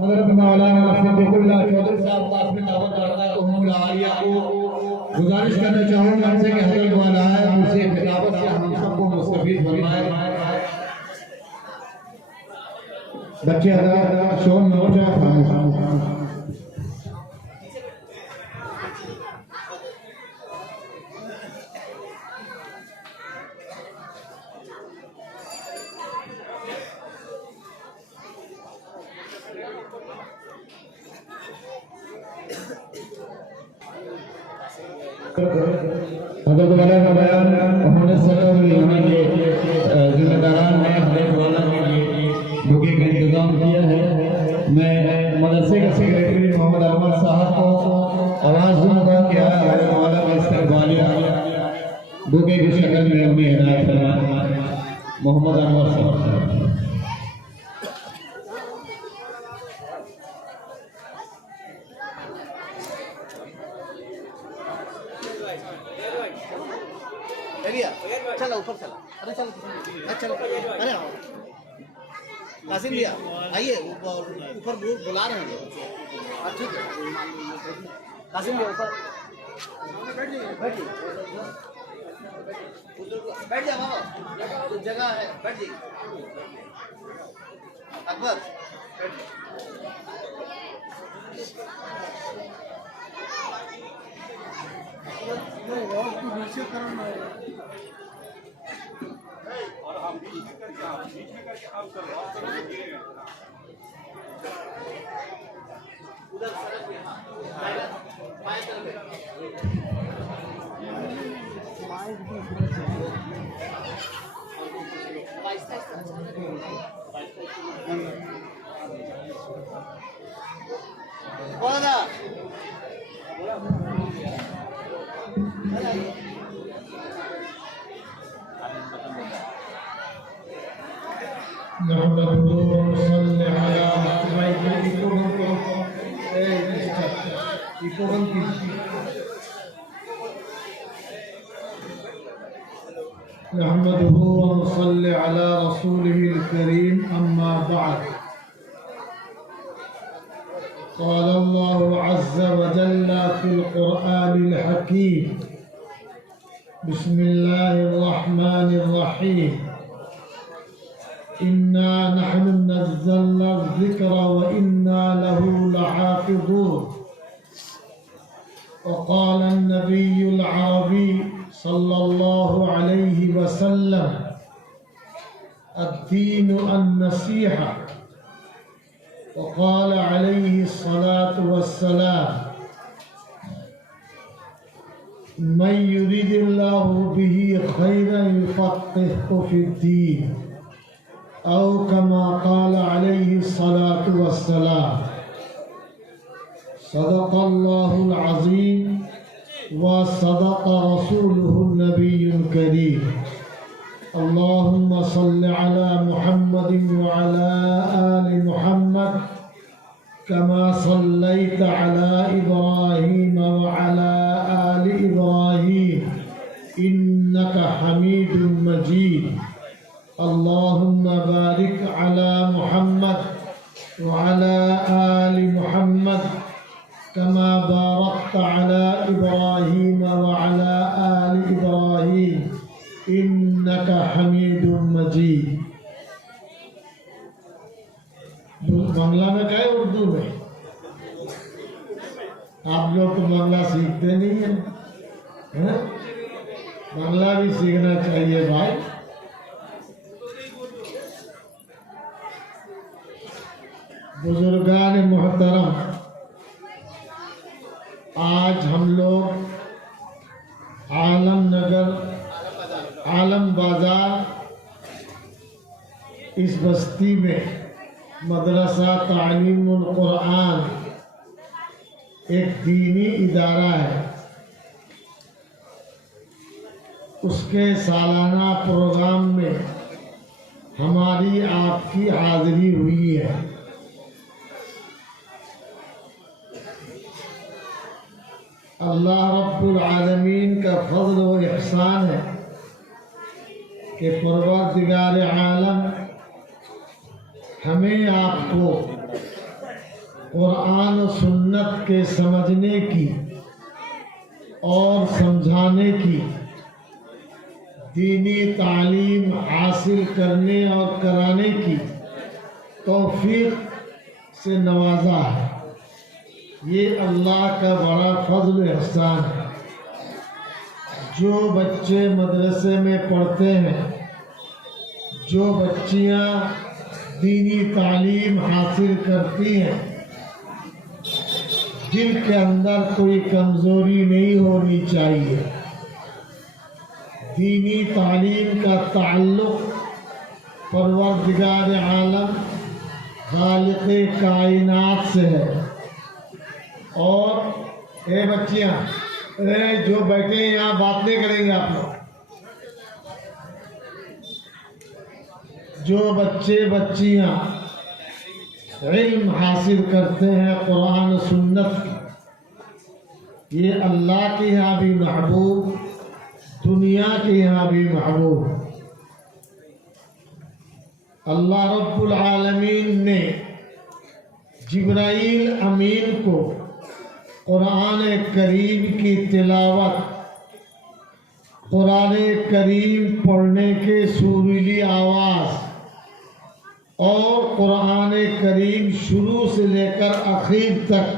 حضرت مولانا صدیق اللہ چودھری صاحب پاس میں دعوت کرتا ہے ام العالیہ کو گزارش کرنا چاہوں گا ان سے کہ حضرت مولانا دوسری خطابت سے ہم سب کو مستفید فرمائے. بچے حضرات شون نوچا خاموش. حضرت والا کا بیان انہوں نے صدر یہاں کے ذمہ داران نے حضرت والا کے لیے ڈھوکے کا انتظام کیا ہے. میں مدرسے کا سیکریٹری محمد احمد صاحب کو آواز دوں گا کہ حضرت والا کا استقبالیہ ڈھوکے کی شکل میں ہمیں ہدایت فرمائیں. محمد احمد صاحب. چلا اوپر چلا ارے چل چل ارے قاسم بھیا آئیے اوپر بلا رہے ہیں ٹھیک ہے قاسم بھیا اوپر بیٹھ جا بابا جگہ ہے بیٹھ جائیے اکبر اور ہم بیچ میں کر کے آپ کر ادھر سڑک پہ ہاں بائیں طرف بولا نحمده ونصلي على رسوله الكريم أما بعد. قال الله عز وجل في القرآن الحكيم بسم الله الرحمن الرحيم إنا نحن نزلنا الذكر وإنا له لحافظون. وقال النبي العربي صلى الله عليه وسلم الدين النصيحة. وقال عليه الصلاة والسلام من يريد الله به خيرا يفقهه في الدين أو كما قال عليه الصلاة والسلام. صدق الله العظيم وصدق رسوله النبي الكريم. اللهم صل على محمد وعلى آل محمد كما صليت على إبراهيم وعلى آل إبراهيم إنك حميد مجيد. اللهم بارك على محمد وعلى آل محمد كما باركت على إبراهيم وعلى آل إبراهيم إنك حميد مجيد. بنگلہ میں کہے اردو میں آپ لوگ تو بنگلہ سیکھتے نہیں ہیں. بنگلہ بھی سیکھنا چاہیے بھائی. بزرگان محترم، آج ہم لوگ عالم نگر عالم بازار اس بستی میں مدرسہ تعلیم القرآن ایک دینی ادارہ ہے، اس کے سالانہ پروگرام میں ہماری آپ کی حاضری ہوئی ہے. اللہ رب العالمین کا فضل و احسان ہے کہ پروردگار عالم ہمیں آپ کو قرآن و سنت کے سمجھنے کی اور سمجھانے کی، دینی تعلیم حاصل کرنے اور کرانے کی توفیق سے نوازا ہے۔ یہ اللہ کا بڑا فضل و احسان ہے۔ جو بچے مدرسے میں پڑھتے ہیں، جو بچیاں دینی تعلیم حاصل کرتی ہیں، دل کے اندر کوئی کمزوری نہیں ہونی چاہیے۔ دینی تعلیم کا تعلق پروردگار عالم خالق کائنات سے ہے۔ اور اے بچیاں، جو بیٹھے ہیں یہاں بات نہیں کریں گے آپ لوگ۔ جو بچے بچیاں علم حاصل کرتے ہیں قرآن و سنت کی، یہ اللہ کے یہاں بھی محبوب، دنیا کے یہاں بھی محبوب۔ اللہ رب العالمین نے جبرائیل امین کو قرآن کریم کی تلاوت، قرآن کریم پڑھنے کے سریلی آواز اور قرآن کریم شروع سے لے کر آخر تک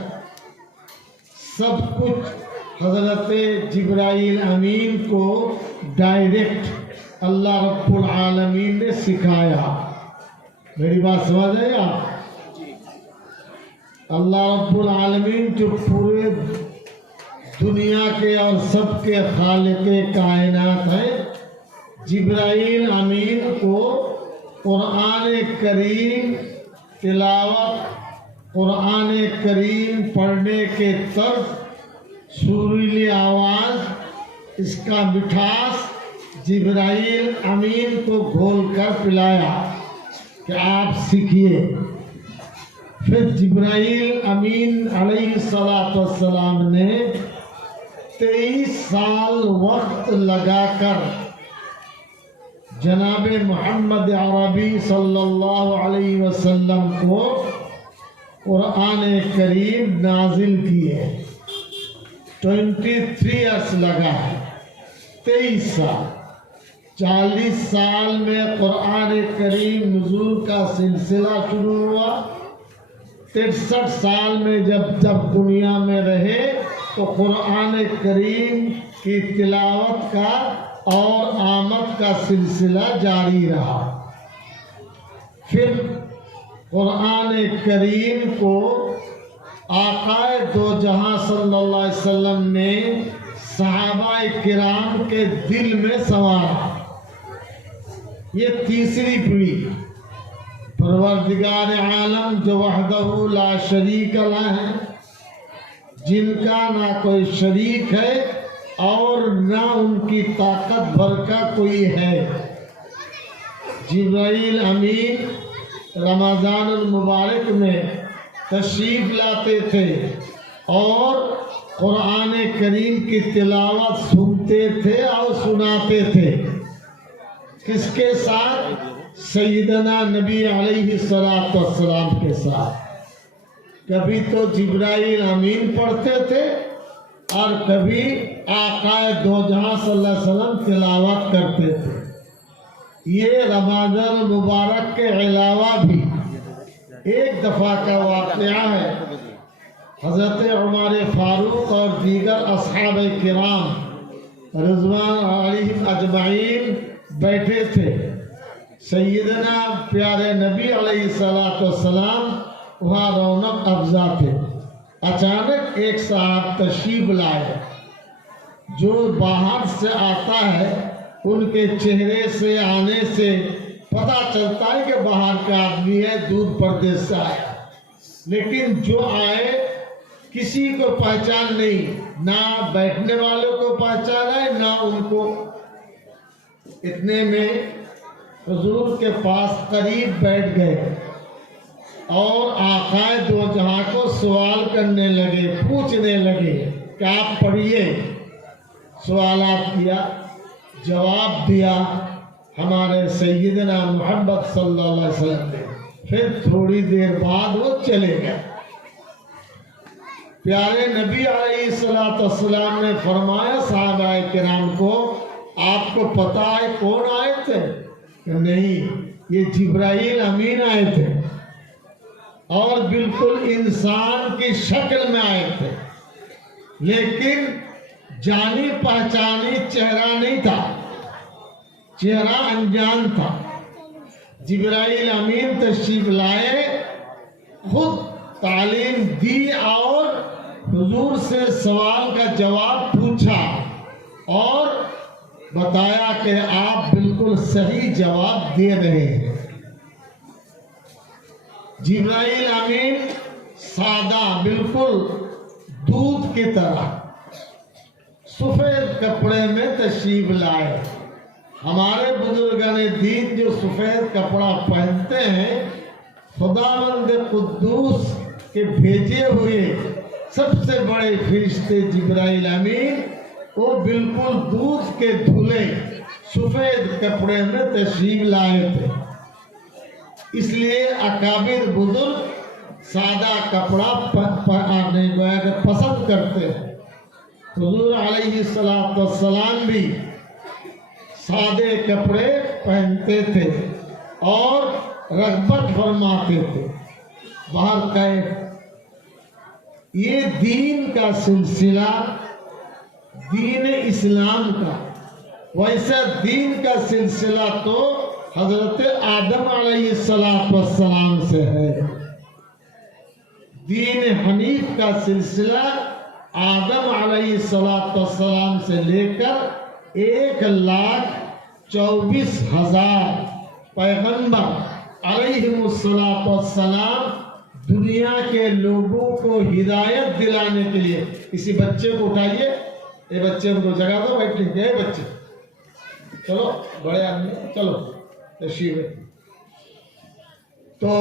سب کچھ حضرت جبرائیل امین کو ڈائریکٹ اللہ رب العالمین نے سکھایا۔ میری بات سمجھ رہے ہیں آپ؟ اللہ رب العالمین جو پورے دنیا کے اور سب کے خالق کائنات ہیں، جبرائیل امین کو قرآن کریم تلاوت، قرآن کریم پڑھنے کے طرز، سریلی آواز، اس کا مٹھاس جبرائیل امین کو گھول کر پلایا کہ آپ سیکھیے۔ پھر جبرائیل امین علیہ السلام نے 23 سال وقت لگا کر جناب محمد عربی صلی اللہ علیہ وسلم کو قرآن کریم نازل کیے۔ 23 ایئرس لگا ہے، 23 سال۔ 40 سال میں قرآن کریم نزول کا سلسلہ شروع ہوا۔ 63 سال میں جب دنیا میں رہے تو قرآن کریم کی تلاوت کا اور آمد کا سلسلہ جاری رہا۔ پھر قرآن کریم کو آقا دو جہاں صلی اللہ علیہ وسلم نے صحابہ کرام کے دل میں سنوارا۔ یہ تیسری پیڑھی، پروردگار عالم جو وحدہ لا شریک لہ ہے، جن کا نہ کوئی شریک ہے اور نہ ان کی طاقت بھر کا کوئی ہے۔ جبرائیل امین رمضان المبارک میں تشریف لاتے تھے اور قرآن کریم کی تلاوت سنتے تھے اور سناتے تھے۔ کس کے ساتھ؟ سیدنا نبی علیہ السلام کے ساتھ۔ کبھی تو جبرائیل امین پڑھتے تھے اور کبھی آقا دو جہاں صلی اللہ علیہ وسلم تلاوت کرتے تھے۔ یہ رمضان المبارک کے علاوہ بھی ایک دفعہ کا واقعہ ہے۔ حضرت عمر فاروق اور دیگر اصحاب کرام رضوان علیہم اجمعین بیٹھے تھے۔ سیدنا پیارے نبی علیہ السلام وہاں رونق افزا تھے۔ اچانک ایک صاحب تشریف لائے، جو باہر سے آتا ہے ان کے چہرے سے آنے سے پتہ چلتا ہے کہ باہر کا آدمی ہے، دور پردیش سے آیا۔ لیکن جو آئے کسی کو پہچان نہیں، نہ بیٹھنے والوں کو پہچان ہے نہ ان کو۔ اتنے میں حضور کے پاس قریب بیٹھ گئے اور آقا دو جہاں کو سوال کرنے لگے، پوچھنے لگے کہ آپ پڑھیے۔ سوالات کیا، جواب دیا ہمارے سیدنا محمد صلی اللہ علیہ وسلم نے۔ پھر تھوڑی دیر بعد وہ چلے گئے۔ प्यारे नबी अलैहिस्सलाम ने फरमाया सहाबा किराम को, आपको पता है कौन आए थे? नहीं, ये जिब्राइल अमीन आए थे और बिल्कुल इंसान की शक्ल में आए थे, लेकिन जानी पहचानी चेहरा नहीं था, चेहरा अनजान था। जिब्राइल अमीन तशरीफ लाए, खुद तालीम दी और हुजूर से सवाल का जवाब पूछा और बताया कि आप बिल्कुल सही जवाब दे रहे हैं। जिब्राइल अमीन सादा, बिल्कुल दूध की तरह सफेद कपड़े में तशरीफ लाए। हमारे बुजुर्गान दीन जो सफेद कपड़ा पहनते हैं, खुदावंद कुद्दूस के भेजे हुए सबसे बड़े फरिश्ते जिब्राइल अमीन, वो बिल्कुल दूध के धुले सफेद कपड़े में तशरीफ लाए थे। इसलिए अकाबिर बुजुर्ग सादा कपड़ा पसंद करते हैं। हुजूर अलैहिस्सलाम भी सादे कपड़े पहनते थे और रग़बत फरमाते थे। बाहर कहे ये दीन का सिलसिला, दीन इस्लाम का, वैसा दीन का सिलसिला तो हजरत आदम अलैहिस्सलाम से है। दीन हनीफ का सिलसिला आदम अलैहिस्सलाम से लेकर 1,24,000 पैगंबर अलैहिमुस्सलाम दुनिया के लोगों को हिदायत दिलाने के लिए। किसी बच्चे को उठाइए, ये बच्चे को जगा दो, बैठे गए बच्चे, चलो बड़े आदमी चलो तशरीफ। तो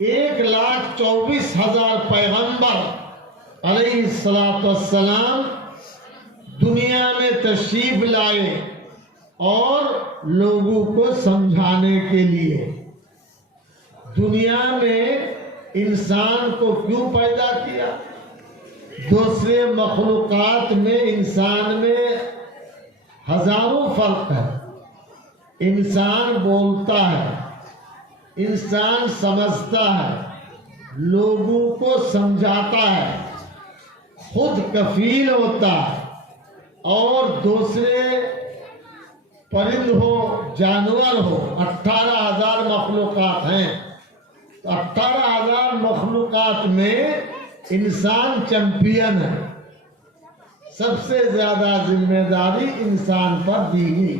1,24,000 पैगंबर अलैहिस्सलाम दुनिया में तशरीफ लाए और लोगों को समझाने के लिए। दुनिया में इंसान को क्यों पैदा किया? दूसरे मखलूकात में इंसान में हजारों फर्क है। इंसान बोलता है, इंसान समझता है, लोगों को समझाता है, खुद कफील होता है, और दूसरे परिंद हो जानवर हो, 18,000 मखलूकात हैं। तो 18,000 मखलूकात में इंसान चैंपियन है। सबसे ज्यादा जिम्मेदारी इंसान पर दी गई।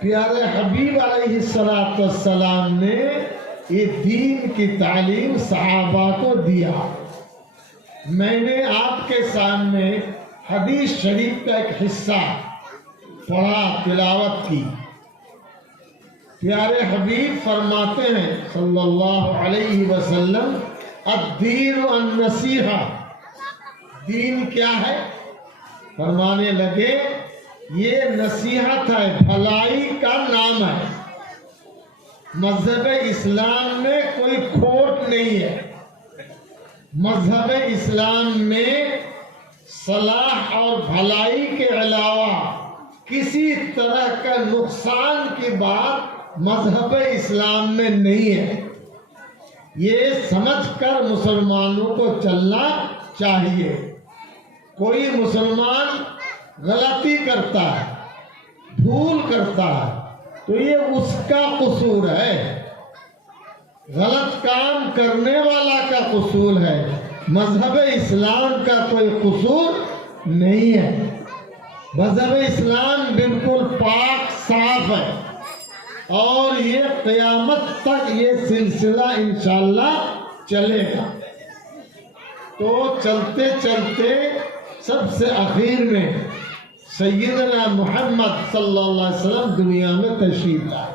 प्यारे हबीब अलैहिस्सलाम ने ये दीन की तालीम सहाबा को दिया। मैंने आपके सामने हदीस शरीफ का एक हिस्सा पढ़ा, तिलावत की। प्यारे हबीब फरमाते हैं सल्लल्लाहु अलैहि वसल्लम, अद्दीन अन-नसीहा, दीन क्या है? फरमाने लगे ये नसीहत है, भलाई का नाम है। मजहब इस्लाम में कोई खोट नहीं है। मजहब इस्लाम में सलाह और भलाई के अलावा किसी तरह का नुकसान की बात मजहब इस्लाम में नहीं है। ये समझकर मुसलमानों को चलना चाहिए। कोई मुसलमान गलती करता है, भूल करता है, तो ये उसका कसूर है, गलत काम करने वाला का कसूर है। मजहब इस्लाम का कोई कसूर नहीं है। मजहब इस्लाम बिल्कुल पाक साफ है और ये क़यामत तक ये सिलसिला इंशाअल्लाह चलेगा। तो चलते चलते सबसे आखिर में सैयदना मोहम्मद सल्लल्लाहु अलैहि वसल्लम दुनिया में तशरीफ लाए,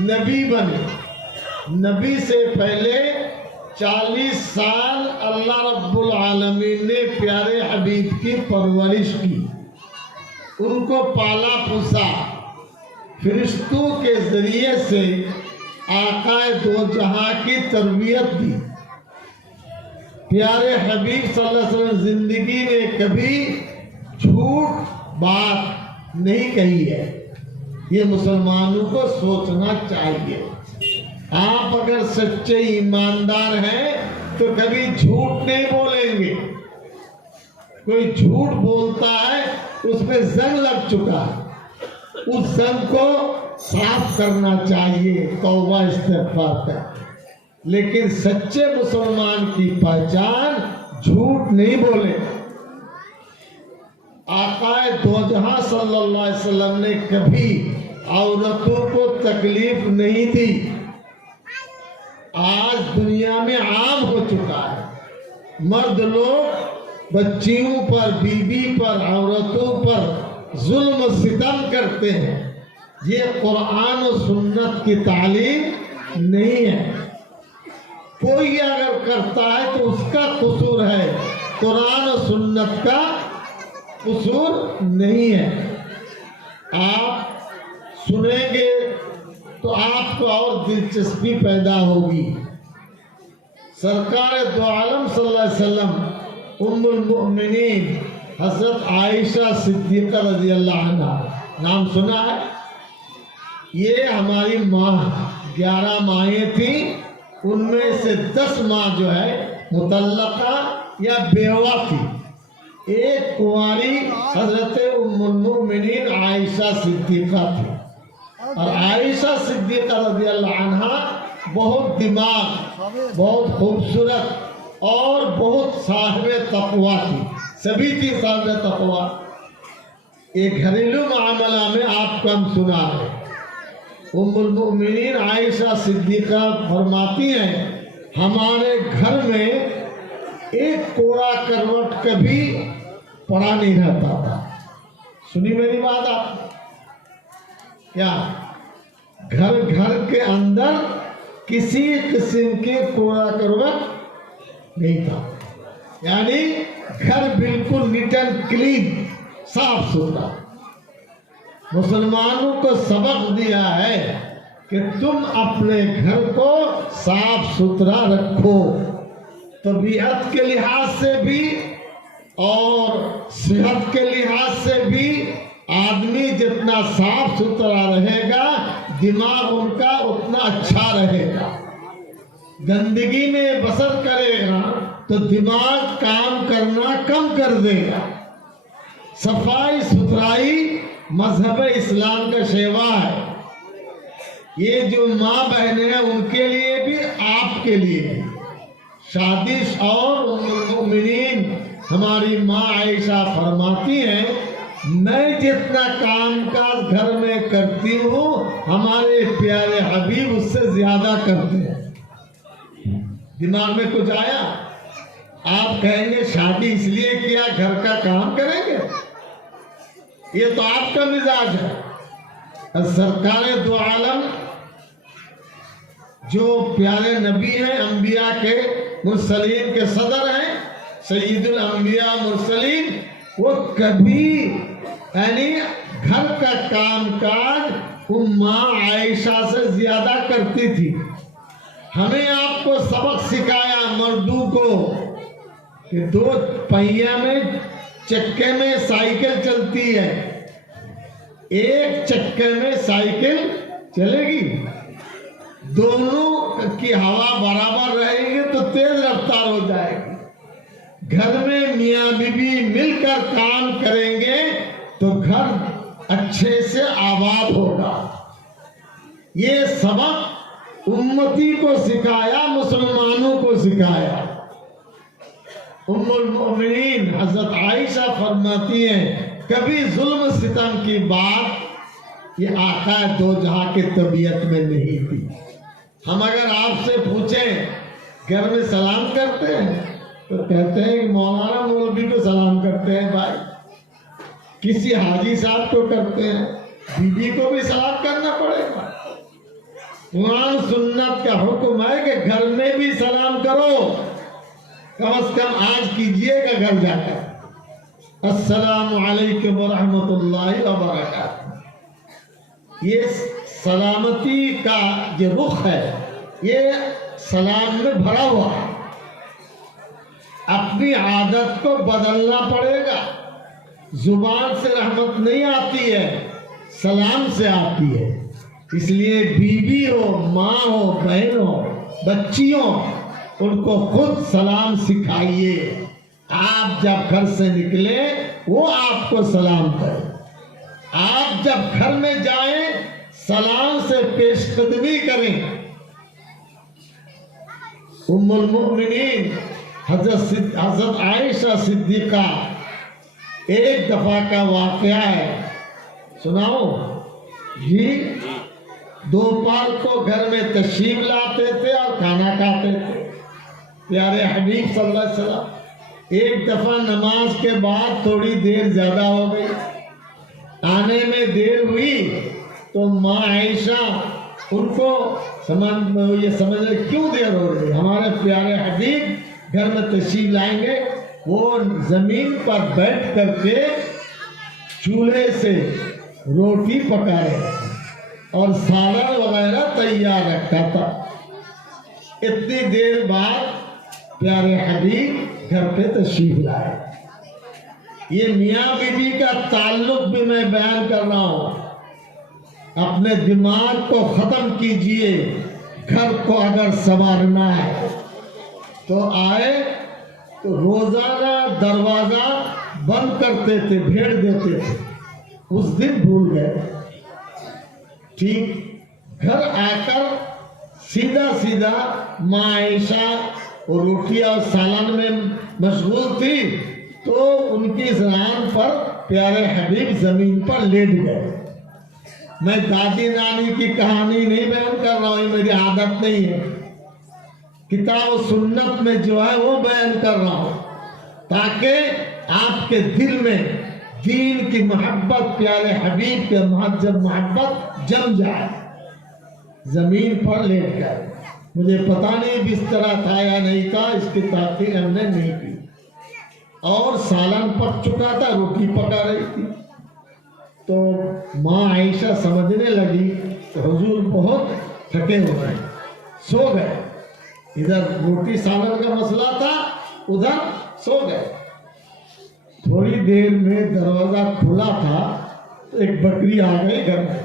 नबी बने। नबी से पहले 40 साल अल्लाह रब्बुल आलमीन ने प्यारे हबीब की परवरिश की, उनको पाला पोसा, फरिश्तों के जरिए से आकाए दो जहां की तरबियत दी। प्यारे हबीब सल्लल्लाहु अलैहि वसल्लम जिंदगी में कभी झूठ बात नहीं कही है। ये मुसलमानों को सोचना चाहिए। आप अगर सच्चे ईमानदार हैं तो कभी झूठ नहीं बोलेंगे। कोई झूठ बोलता है उसमें जंग लग चुका है, उस जंग को साफ करना चाहिए, तौबा इस्तिग़फ़ार कर। लेकिन सच्चे मुसलमान की पहचान झूठ नहीं बोले। आक़ाए दो जहां सल्लल्लाहु अलैहि वसल्लम ने कभी औरतों को तकलीफ नहीं दी। आज दुनिया में आम हो चुका है, मर्द लोग बच्चियों पर, बीवी पर, औरतों पर जुल्म सितम करते हैं। ये कुरान और सुन्नत की तालीम नहीं है। कोई अगर करता है तो उसका कसूर है, कुरान और सुन्नत का कसूर नहीं है। आप सुनेंगे तो आपको और दिलचस्पी पैदा होगी। सरकार दो आलम सल्लल्लाहु अलैहि वसल्लम उम्मुल मोमिनीन हज़रत आयशा सिद्दीक़ा रज़ियल्लाहु अन्हा, नाम सुना है? ये हमारी माँ 11 माएँ थी, उनमें से 10 माँ जो है मुतल्लका या बेवा थी। एक कुंवारी हज़रत उम्मुल मोमिनीन आयशा सिद्दीक़ा थी। और आयशा सिद्दीक़ा रज़ियल्लाहु अन्हा बहुत दिमाग, बहुत खूबसूरत और बहुत साहिबे तक़वा थी। सभी थी साहिबे तक़वा। एक घरेलू मामला में आपको हम सुना है, उम्मुल मोमिनीन आयशा सिद्दीक़ा फरमाती हैं, हमारे घर में एक कोरा करवट कभी पड़ा नहीं रहता था। सुनी मेरी बात आप? क्या घर घर के अंदर किसी किस्म के कोरा करवट नहीं था, यानी घर बिल्कुल नीट एंड क्लीन, साफ सुथरा। मुसलमानों को सबक दिया है कि तुम अपने घर को साफ सुथरा रखो, तबीयत के लिहाज से भी और सेहत के लिहाज से भी। आदमी जितना साफ सुथरा रहेगा, दिमाग उनका उतना अच्छा रहेगा। गंदगी में बसर करेगा तो दिमाग काम करना कम कर देगा। सफाई सुथराई मजहब इस्लाम का सेवा है। ये जो माँ बहनें हैं उनके लिए भी, आपके लिए भी। शादी और उम्मुल मोमिनीन हमारी माँ आयशा फरमाती हैं, मैं जितना काम काज घर में करती हूँ, हमारे प्यारे हबीब उससे ज्यादा करते हैं। दिमाग में कुछ आया? आप कहेंगे शादी इसलिए किया, घर का काम करेंगे? ये तो आपका मिजाज है। और सरकार दो आलम जो प्यारे नबी हैं, अंबिया के मुरसलीन के सदर हैं, सय्यदुल अंबिया मुरसलीन, वो कभी यानी घर का काम काज उम्मा आयशा से ज्यादा करती थी। हमें आपको सबक सिखाया मर्दों को कि 2 पहिया में चक्के में साइकिल चलती है, एक चक्के में साइकिल चलेगी। दोनों की हवा बराबर रहेगी तो तेज रफ्तार हो जाएगी। घर में मियाँ बीबी मिलकर काम करेंगे तो घर अच्छे से आबाद होगा। ये सबक उम्मती को सिखाया, मुसलमानों को सिखाया। उम्मुल मोमिनीन हज़रत आयशा फरमाती हैं, कभी जुल्म सितम की बात ये आका दो जहां की तबीयत में नहीं थी। हम अगर आपसे पूछें घर में सलाम करते हैं तो कहते हैं कि मौलाना मौलवी को सलाम करते हैं भाई, किसी हाजी साहब को करते हैं, बीबी को भी सलाम करना पड़ेगा। कुरान सुन्नत का हुक्म है कि घर में भी सलाम करो, कम से कम आज कीजिएगा घर जाकर, अस्सलामु अलैकुम व रहमतुल्लाहि व बरकातहू। ये सलामती का जो रुख है, ये सलाम में भरा हुआ है। اپنی عادت کو بدلنا پڑے گا. زبان سے رحمت نہیں آتی ہے، سلام سے آتی ہے. اس لیے بیوی ہو، ماں ہو، بہن ہو، بچی ہو، ان کو خود سلام سکھائیے. آپ جب گھر سے نکلے وہ آپ کو سلام کرے. آپ جب گھر میں جائیں سلام سے پیش قدمی کریں. ام المؤمنین حضرت عائشہ صدیقہ ایک دفعہ کا واقعہ ہے، سناؤ جی. دوپہر کو گھر میں تشریف لاتے تھے اور کھانا کھاتے تھے. پیارے حبیب صلی اللہ علیہ وسلم ایک دفعہ نماز کے بعد تھوڑی دیر زیادہ ہو گئی، آنے میں دیر ہوئی تو ماں عائشہ ان کو یہ سمجھ رہے کیوں دیر ہو رہی ہے، ہمارے پیارے حبیب گھر میں تشریف لائیں گے. وہ زمین پر بیٹھ کر کے چولہے سے روٹی پکا رہے اور سالن وغیرہ تیار رکھا تھا. اتنی دیر بعد پیارے حبیب گھر پہ تشریف لائے. یہ میاں بیوی کا تعلق بھی میں بیان کر رہا ہوں. اپنے دماغ کو ختم کیجئے. گھر کو اگر سنوارنا ہے تو آئے تو روزانہ دروازہ بند کرتے تھے، بھیڑ دیتے تھے. اس دن بھول گئے. ٹھیک گھر آ کر سیدھا ماں عائشہ روٹی اور سالن میں مشغول تھی تو ان کی زبان پر پیارے حبیب زمین پر لیٹ گئے. میں دادی نانی کی کہانی نہیں بیان کر رہا ہوں، یہ میری عادت نہیں ہے. کتاب و سنت میں جو ہے وہ بیان کر رہا ہوں تاکہ آپ کے دل میں دین کی محبت، پیارے حبیب کے جب محبت جم جائے. زمین پر لیٹ گئے. مجھے پتا نہیں بستر تھا یا نہیں تھا، اس کی تحقیق ہم نے نہیں کی. اور سالن پک چکا تھا، روٹی پکا رہی تھی. تو ماں عائشہ سمجھنے لگی کہ حضور بہت تھکے ہو گئے، سو گئے. ادھر روٹی سالن کا مسئلہ تھا، ادھر سو گئے. تھوڑی دیر میں دروازہ کھلا تھا تو ایک بکری آ گئی گھر میں.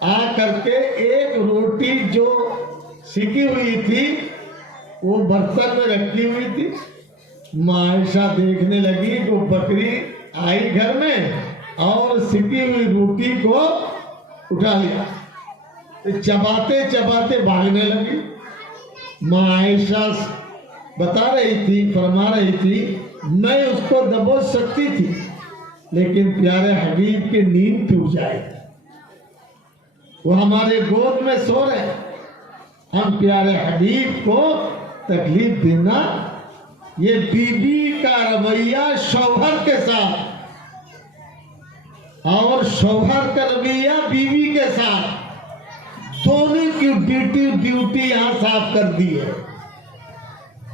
آ کر کے ایک روٹی جو سکی ہوئی تھی وہ برتن میں رکھی ہوئی تھی. ماں عائشہ دیکھنے لگی کہ وہ بکری آئی گھر میں اور سکی ہوئی روٹی کو اٹھا لیا، چباتے چباتے بھاگنے لگی. ماں عائشہ بتا رہی تھی، فرما رہی تھی میں اس کو دبوچ سکتی تھی لیکن پیارے حبیب کی نیند ٹوٹ جائے گی. وہ ہمارے گود میں سو رہے، ہم پیارے حبیب کو تکلیف دینا. یہ بیوی کا رویہ شوہر کے ساتھ اور شوہر کا رویہ بیوی کے ساتھ، دونوں کی ڈیوٹی یہاں صاف کر دی ہے.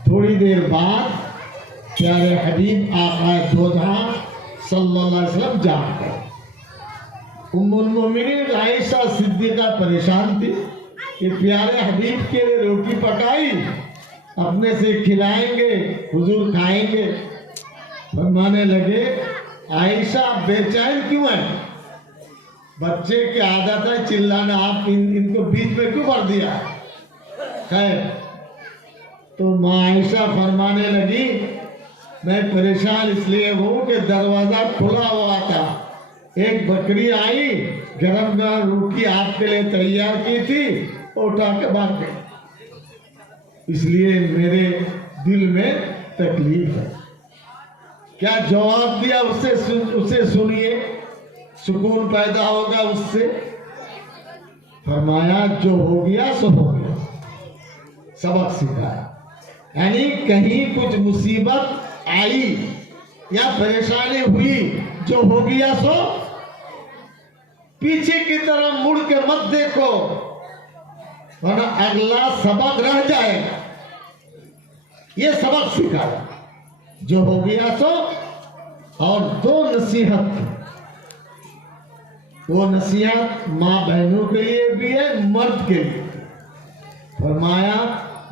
تھوڑی دیر بعد پیارے حبیب آقا دو جہاں صلی اللہ علیہ وسلم جاگ گئے. ام المؤمنین عائشہ صدیقہ پریشان تھی کہ پیارے حبیب کے لیے روٹی پکائی، اپنے سے کھلائیں گے، حضور کھائیں گے. فرمانے لگے عائشہ بے چین کیوں ہے؟ بچے کی عادت ہے چلانا، آپ ان کو بیچ میں کیوں کر دیا؟ خیر، تو ماں عائشہ فرمانے لگی میں پریشان اس لیے ہوں کہ دروازہ کھلا ہوا تھا، ایک بکری آئی، گرم گرم روٹی آپ کے لیے تیار کی تھی، اٹھا کے بھاگ گئی. اس لیے میرے دل میں تکلیف ہے. کیا جواب دیا اسے سنیے، سکون پیدا ہوگا اس سے. فرمایا جو ہو گیا سو ہو گیا، سبق سکھایا. یعنی کہیں کچھ مصیبت آئی یا پریشانی ہوئی، جو ہو گیا سو پیچھے کی طرف مڑ کے مت دیکھو ورنہ اگلا سبق رہ جائے گا. یہ سبق سکھایا جو ہو گیا سو. اور دو نصیحت، وہ نصیحت ماں بہنوں کے لیے بھی ہے، مرد کے لیے. فرمایا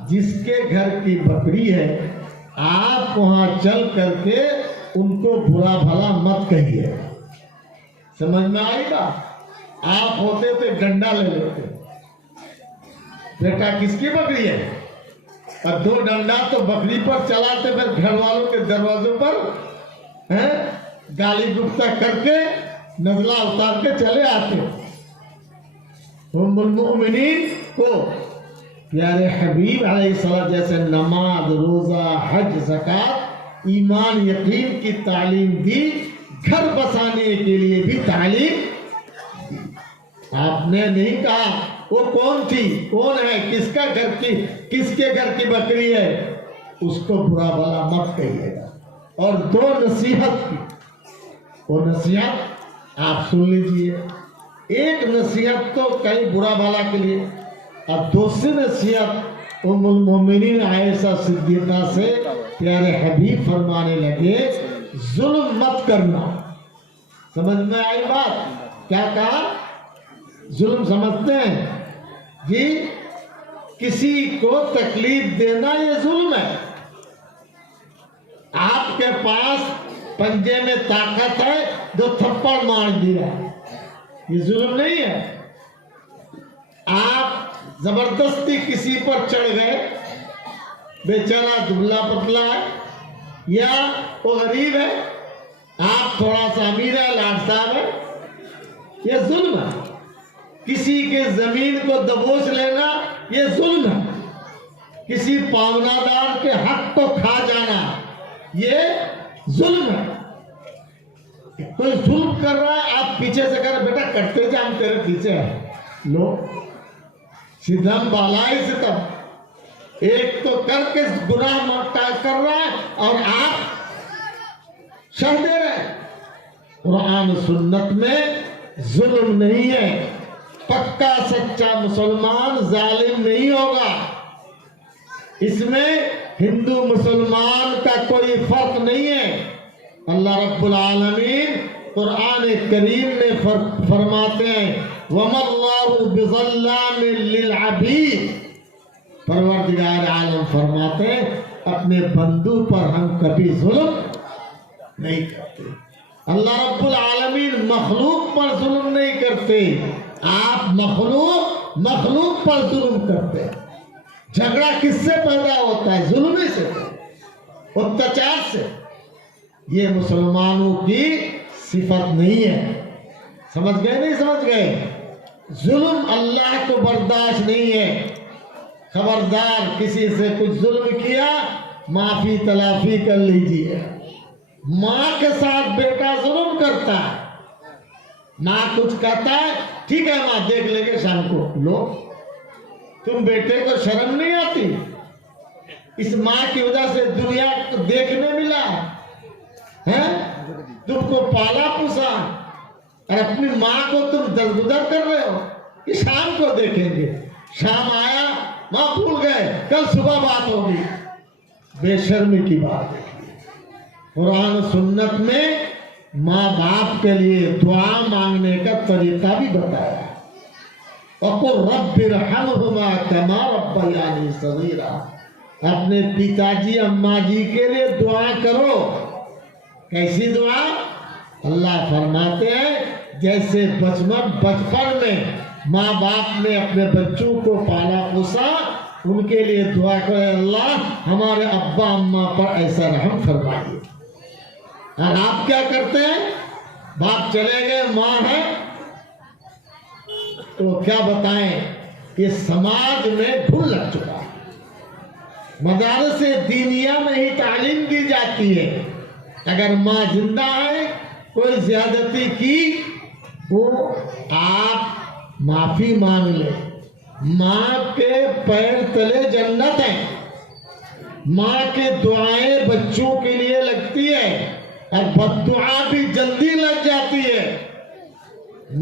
جس کے گھر کی بکری ہے آپ وہاں چل کر کے ان کو برا بھلا مت کہیے. سمجھ میں آئی بات؟ آپ ہوتے تو ڈنڈا لے لیتے. بیٹا کس کی بکری ہے؟ اور 2 ڈنڈا تو بکری پر چلاتے، پھر گھر والوں کے دروازوں پر گالی گفتہ کر کے نزلہ اتار کے چلے آتے. ام المؤمنین کو پیارے حبیب علیہ السلام جیسے نماز، روزہ، حج، زکوٰۃ، ایمان، یقین کی تعلیم دی، گھر بسانے کے لیے بھی تعلیم. آپ نے نہیں کہا وہ کون تھی، کون ہے، کس کا گھر کی، کس کے گھر کی بکری ہے، اس کو برا بھلا مت کہیے گا. اور 2 نصیحت کی، وہ نصیحت آپ سن لیجئے. ایک نصیحت تو کئی برا بھلا کے لیے، اور دوسری نصیحت ام المومنین عائشہ صدیقہ سے پیارے حبیب فرمانے لگے ظلم مت کرنا. سمجھ میں آئی بات؟ کیا کہا؟ ظلم سمجھتے ہیں جی؟ کسی کو تکلیف دینا یہ ظلم ہے. آپ کے پاس پنجے میں طاقت ہے، 2 تھپڑ مار دیا، یہ ظلم نہیں ہے. آپ زبردستی کسی پر چڑھ گئے، بیچارہ دبلا پتلا ہے یا وہ غریب ہے، آپ تھوڑا سا امیر ہے، لاٹ صاحب ہے، یہ ظلم ہے. کسی کے زمین کو دبوچ لینا یہ ظلم ہے. کسی پاونا دار کے حق کو کھا جانا یہ ظلم ہے. کوئی ظلم کر رہا ہے، آپ پیچھے سے کہہ رہے بیٹا کرتے جا، ہم تیرے پیچھے ہیں. لو سدھم بالائی ستم، ایک تو کر کے گناہ کر رہا ہے اور آپ شرح دے رہے. قرآن سنت میں ظلم نہیں ہے. پکا سچا مسلمان ظالم نہیں ہوگا. اس میں ہندو مسلمان کا کوئی فرق نہیں ہے. اللہ رب العالمین قرآن کریم میں فرماتے ہیں وَمَا اللَّهُ بِظَلَّامٍ لِّلْعَبِيدِ. پروردگار عالم فرماتے ہیں اپنے بندوں پر ہم کبھی ظلم نہیں کرتے. اللہ رب العالمین مخلوق پر ظلم نہیں کرتے. آپ مخلوق پر ظلم کرتے ہیں. جھگڑا کس سے پیدا ہوتا ہے؟ ظلم سے، اتچار سے. یہ مسلمانوں کی صفت نہیں ہے. سمجھ گئے نہیں سمجھ گئے؟ ظلم اللہ کو برداشت نہیں ہے. خبردار کسی سے کچھ ظلم کیا معافی تلافی کر لیجیے. ماں کے ساتھ بیٹا ظلم کرتا ہے، ماں کچھ کہتا ہے ٹھیک ہے ماں دیکھ لیں گے شام کو. لو تم بیٹے کو شرم نہیں آتی؟ اس ماں کی وجہ سے دنیا دیکھنے ملا ہے، تم کو پالا پوسا اور اپنی ماں کو تم درگزر کر رہے ہو کہ شام کو دیکھیں گے. شام آیا ماں بھول گئے، کل صبح بات ہوگی. بے شرمی کی بات ہے. قرآن سنت میں ماں باپ کے لیے دعا مانگنے کا طریقہ بھی بتایا ہے. وَقُلْ رَبِّ ارْحَمْهُمَا كَمَا رَبَّيَانِي صَغِيرًا. اپنے پتا جی اماں جی کے لیے دعا کرو. کیسی دعا؟ اللہ فرماتے ہیں جیسے بچپن میں ماں باپ نے اپنے بچوں کو پالا پوسا، ان کے لیے دعا کرے اللہ ہمارے ابا اماں پر ایسا رحم فرمائیے. اور آپ کیا کرتے ہیں؟ باپ چلے گئے، ماں ہے تو کیا بتائیں، یہ سماج میں گھل لگ چکا ہے. مدارس دینیہ میں ہی تعلیم دی جاتی ہے. اگر ماں زندہ ہے کوئی زیادتی کی وہ آپ معافی مانگ لیں. ماں کے پیر تلے جنت ہے. ماں کے دعائیں بچوں کے لیے لگتی ہے اور بددعا بھی جلدی لگ جاتی ہے.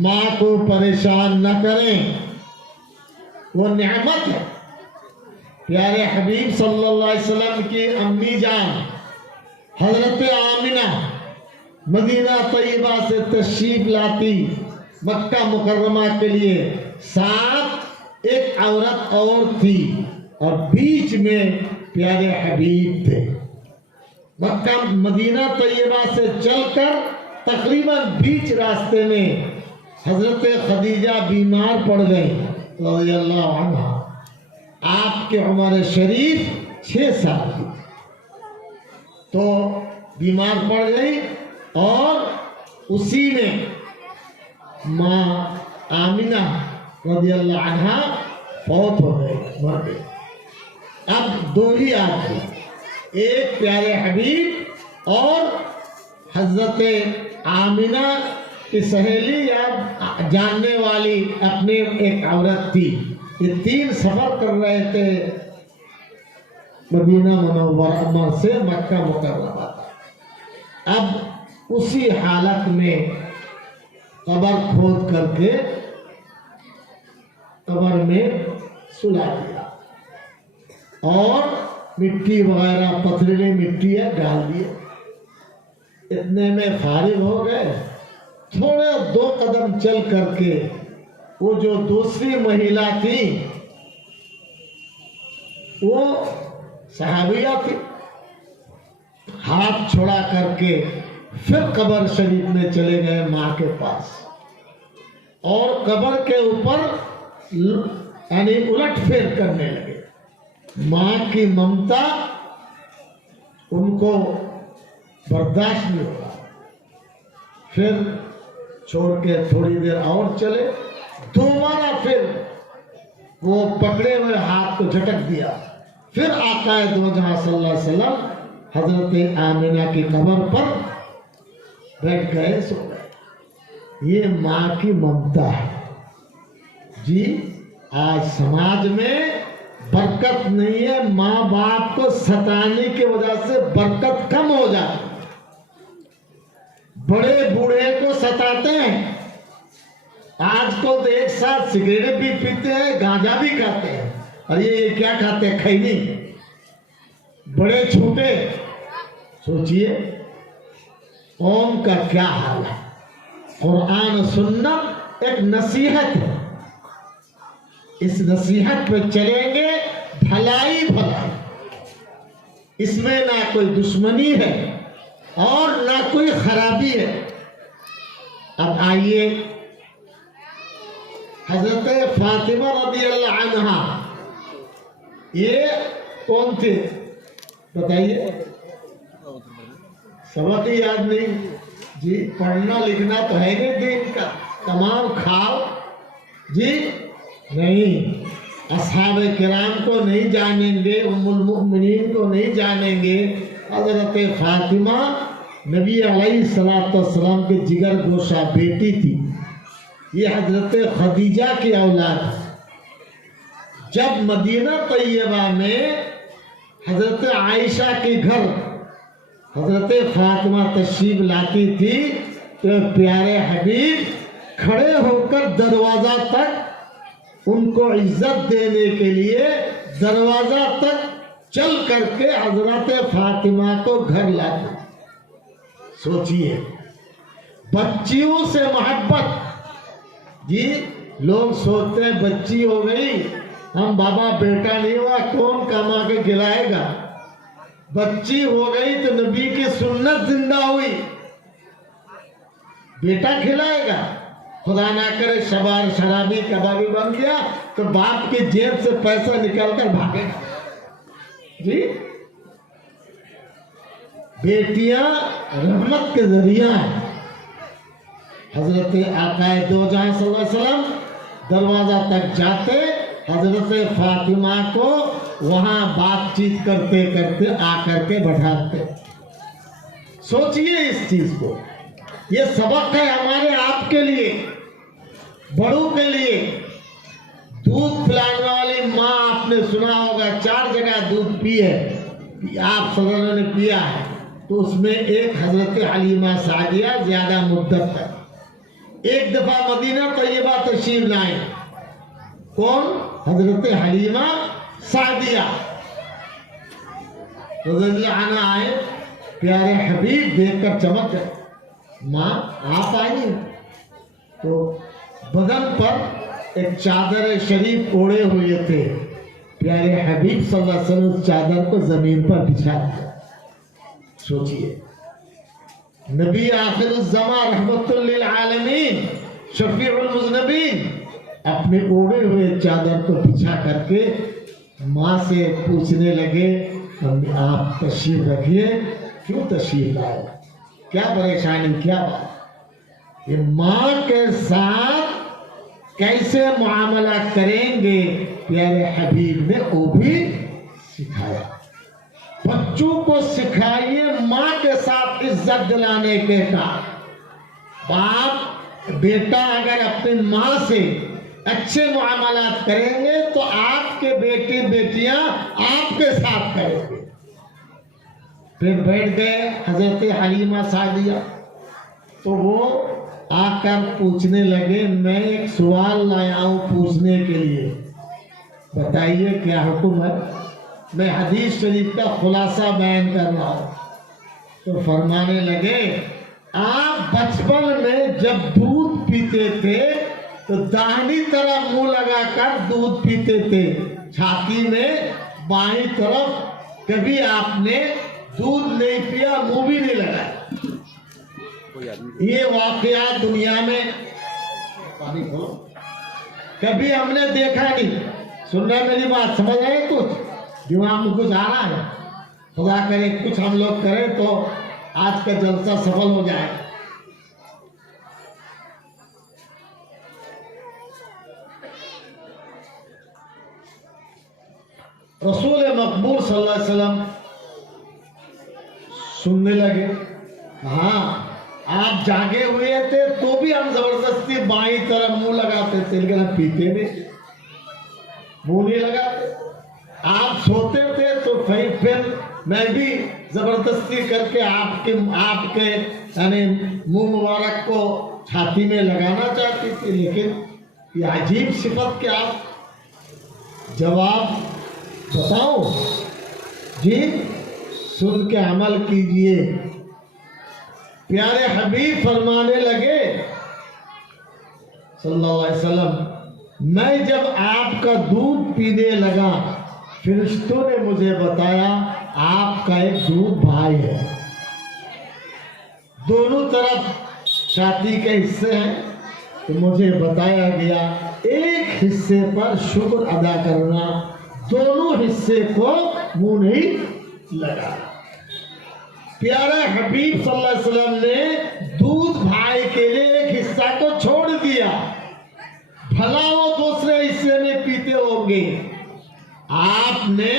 ماں کو پریشان نہ کریں، وہ نعمت ہے. پیارے حبیب صلی اللہ علیہ وسلم کی امی جان حضرت آمنہ مدینہ طیبہ سے تشریف لاتی مکہ مکرمہ کے لیے. ساتھ ایک عورت اور تھی اور بیچ میں پیارے حبیب تھے. مکہ مدینہ طیبہ سے چل کر تقریباً بیچ راستے میں حضرت خدیجہ بیمار پڑ گئی رضی اللہ عنہ. آپ کی عمر شریف 6 سال کی تو بیمار پڑ گئی اور اسی میں ماں آمنہ رضی اللہ عنہ فوت ہو گئی، مر گئی. اب 2 ہی آدمی، ایک پیارے حبیب اور حضرت آمنہ کی سہیلی یا جاننے والی اپنی ایک عورت تھی. یہ 3 سفر کر رہے تھے مدینہ منورہ سے مکہ مکرمہ. اب اسی حالت میں قبر کھود کر کے قبر میں سلا دیا اور مٹی وغیرہ پتھریلی مٹی ہے ڈال دیے. اتنے میں فارغ ہو گئے. تھوڑے 2 قدم چل کر کے وہ جو دوسری مہیلا تھی وہ صحابیہ تھی، ہاتھ چھوڑا کر کے پھر قبر شریف میں چلے گئے ماں کے پاس اور قبر کے اوپر یعنی الٹ پھیر کرنے لگے. ماں کی ممتا ان کو برداشت نہیں ہوا. پھر چھوڑ کے تھوڑی دیر اور چلے، دوبارہ پھر وہ پکڑے ہوئے ہاتھ کو جھٹک دیا. پھر آقا دو جہاں صلی اللہ علیہ وسلم حضرت آمنہ کی قبر پر بیٹھ گئے، سو گئے. یہ ماں کی ممتا ہے. جی آج سماج میں برکت نہیں ہے، ماں باپ کو ستانے کی وجہ سے برکت کم ہو جاتی. بڑے بوڑھے کو ستاتے ہیں. آج کل تو ایک ساتھ سگریٹ بھی پیتے ہیں، گانجا بھی کھاتے ہیں، اور یہ کیا کھاتے ہیں؟ کھیلی. بڑے چھوٹے. سوچئے قوم کا کیا حال ہے. قرآن و سنت ایک نصیحت ہے، اس نصیحت پہ چلیں گے بھلائی بھلائی. اس میں نہ کوئی دشمنی ہے اور نہ کوئی خرابی ہے. اب آئیے حضرت فاطمہ رضی اللہ عنہا یہ کون تھے بتائیے؟ سبق ہی یاد نہیں. جی پڑھنا لکھنا تو ہے نہیں دین کا، تمام کھاؤ. جی نہیں، اصحاب کرام کو نہیں جانیں گے، ام المؤمنین کو نہیں جانیں گے. حضرت فاطمہ نبی علیہ السلام کے جگر گوشہ بیٹی تھی. یہ حضرت خدیجہ کی اولاد. جب مدینہ طیبہ میں حضرت عائشہ کے گھر حضرت فاطمہ تشریف لاتی تھی تو پیارے حبیب کھڑے ہو کر دروازہ تک ان کو عزت دینے کے لیے دروازہ تک چل کر کے حضرت فاطمہ کو گھر لاتے. سوچئے بچیوں سے محبت. جی لوگ سوچتے ہیں بچی ہو گئی، ہم بابا بیٹا نہیں ہوا کون کما کے کھلائے گا. بچی ہو گئی تو نبی کی سنت زندہ ہوئی، بیٹا کھلائے گا. خدا نہ کرے شرابی کبابی بن گیا تو باپ کی جیب سے پیسہ نکال کر بھاگے گا. جی بیٹیاں رحمت کے ذریعہ ہیں. حضرت آقا دو جہاں صلی اللہ علیہ وسلم دروازہ تک جاتے، حضرت فاطمہ کو وہاں بات چیت کرتے کرتے آ کر کے بٹھاتے. سوچئے اس چیز کو. یہ سبق ہے ہمارے آپ کے لیے، بڑوں کے لیے. دودھ پلانے والی ماں آپ نے سنا ہوگا 4 جگہ دودھ پی ہے، آپ صلی اللہ علیہ وسلم نے پیا ہے، تو اس میں ایک حضرت حلیمہ سعدیہ زیادہ مدت ہے. ایک دفعہ مدینہ طیبہ تشریف لائیں. کون؟ حضرت حلیمہ سعدیہ رضی اللہ عنہ آئے. پیارے حبیب دیکھ کر چمک گئے. ماں آپ آئی تو بدن پر ایک چادر شریف اوڑے ہوئے تھے. پیارے حبیب صلی اللہ علیہ وسلم اس چادر کو زمین پر بچھا دیا. सोचिए, नबी आखिर ज़मा रहमतुल लिल आलमीन शफीउल मुज़नबीन अपने ओढ़े हुए चादर को पीछा करके माँ से पूछने लगे, मम्मी आप तशरीफ रखिए, क्यों तशरीफ लाए, क्या परेशानी, क्या बात। ये माँ के साथ कैसे मुआमला करेंगे प्यारे हबीब ने वो भी सिखाया। बच्चों को सिखाइए माँ के साथ इज्जत दिलाने के का। बाप बेटा अगर अपनी माँ से अच्छे मुआमलात करेंगे तो आपके बेटे बेटियां आपके साथ करेंगे। फिर बैठ गए हजरत हलीमा सादिया, तो वो आकर पूछने लगे, मैं एक सवाल लाया हूँ पूछने के लिए, बताइए क्या हुक्म है। मैं हदीस शरीफ का खुलासा बयान कर रहा हूँ। तो फरमाने लगे, आप बचपन में जब दूध पीते थे तो दाहिनी तरफ मुंह लगाकर दूध पीते थे, छाती में बाईं तरफ कभी आपने दूध नहीं पिया, मुंह भी नहीं लगाया। ये वाकया दुनिया में पानी खोलो कभी हमने देखा नहीं। सुन रहे मेरी बात, समझ रहे कुछ दिमाग में कुछ आ रहा है। खुदा करे कुछ हम लोग करें तो आज का जलसा सफल हो जाए। रसूल मकबूल सल्लल्लाहु अलैहि वसल्लम सुनने लगे, हाँ आप जागे हुए थे तो भी हम जबरदस्ती बाईं तरफ मुंह लगाते थे, लेकिन हम पीते नहीं, मुंह नहीं लगाते। आप सोते थे तो फिर मैं भी जबरदस्ती करके आपके यानी मुंह मुबारक को छाती में लगाना चाहती थी, लेकिन ये अजीब सिफत क्या। जवाब बताओ जी, सुन के अमल कीजिए। प्यारे हबीब फरमाने लगे सल्लल्लाहु अलैहि वसल्लम, मैं जब आपका दूध पीने लगा फरिश्तों ने मुझे बताया आपका एक दूध भाई है, दोनों तरफ छाती के हिस्से हैं। तो मुझे बताया गया एक हिस्से पर शुक्र अदा करना, दोनों हिस्से को मुंह नहीं लगा। प्यारा हबीब सल्लल्लाहु अलैहि वसल्लम ने दूध भाई के लिए एक हिस्सा को छोड़ दिया, भला वो दूसरे हिस्से में पीते होंगे। आपने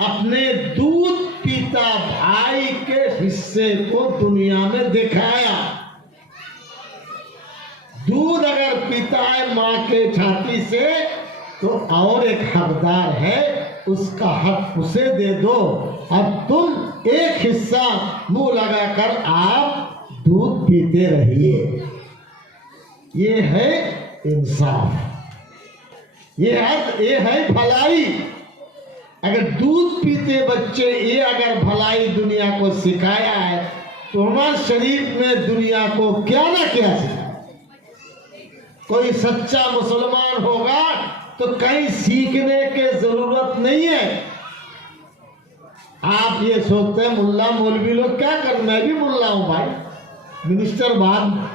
अपने दूध पीता भाई के हिस्से को दुनिया में दिखाया। दूध अगर पीता है माँ के छाती से तो और एक हकदार है, उसका हक उसे दे दो। अब तुम एक हिस्सा मुंह लगाकर आप दूध पीते रहिए। ये है इंसाफ, ये है भलाई। अगर दूध पीते बच्चे ये अगर भलाई दुनिया को सिखाया है तो हमारे शरीफ में दुनिया को क्या ना क्या सिखाया। कोई सच्चा मुसलमान होगा तो कहीं सीखने की जरूरत नहीं है। आप ये सोचते हैं मुल्ला मौलवी लोग क्या कर, मैं भी मुल्ला हूं भाई, मिनिस्टर बाद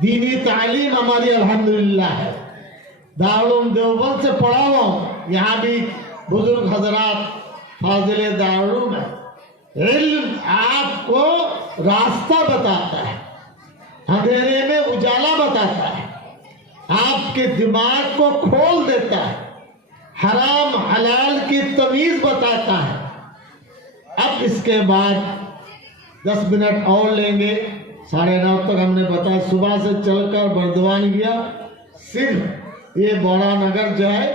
दीनी तालीम हमारी अल्हम्दुलिल्लाह है, दारुल देवबंद से पढ़ा हुआ हूं, यहाँ भी बुजुर्ग हजरात फाजिले दारुल है। इल्म आपको रास्ता बताता है, अंधेरे में उजाला बताता है, आपके दिमाग को खोल देता है, हराम हलाल की तमीज बताता है। अब इसके बाद 10 मिनट और लेंगे, 9:30 तक हमने बताया। सुबह से चलकर बर्दवान गया, सिर्फ ये बड़ा नगर जो है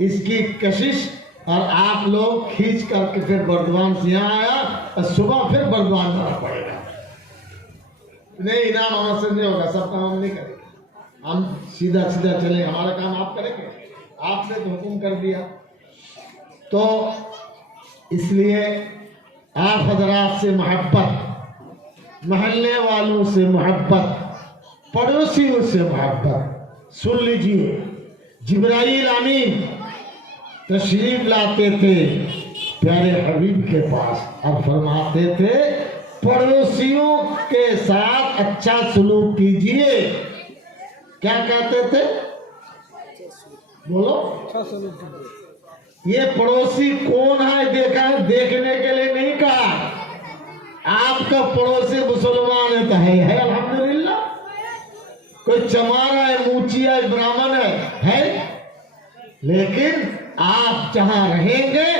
इसकी कशिश, और आप लोग खींच करके फिर बर्दवान से यहाँ आया और सुबह फिर बर्दवान जाना पड़ेगा। नहीं, इनाम हमारे से नहीं होगा, सब काम हम नहीं करेंगे, हम सीधा सीधा चले, हमारा काम आप करेंगे, आपने तो हुक्म कर दिया। तो इसलिए आप हजरात से मोहब्बत, महल्ले वालों से मोहब्बत, पड़ोसियों से मोहब्बत। सुन लीजिए, जिब्राइल अमीन तशरीफ लाते थे प्यारे हबीब के पास और फरमाते थे पड़ोसियों के साथ अच्छा सलूक कीजिए। क्या कहते थे? बोलो। ये पड़ोसी कौन है देखा है, देखने के लिए नहीं कहा। आपका पड़ोसी मुसलमान है तो है अल्हम्दुलिल्लाह। कोई चमारा है, मूचिया है, ब्राह्मण है, लेकिन आप जहां रहेंगे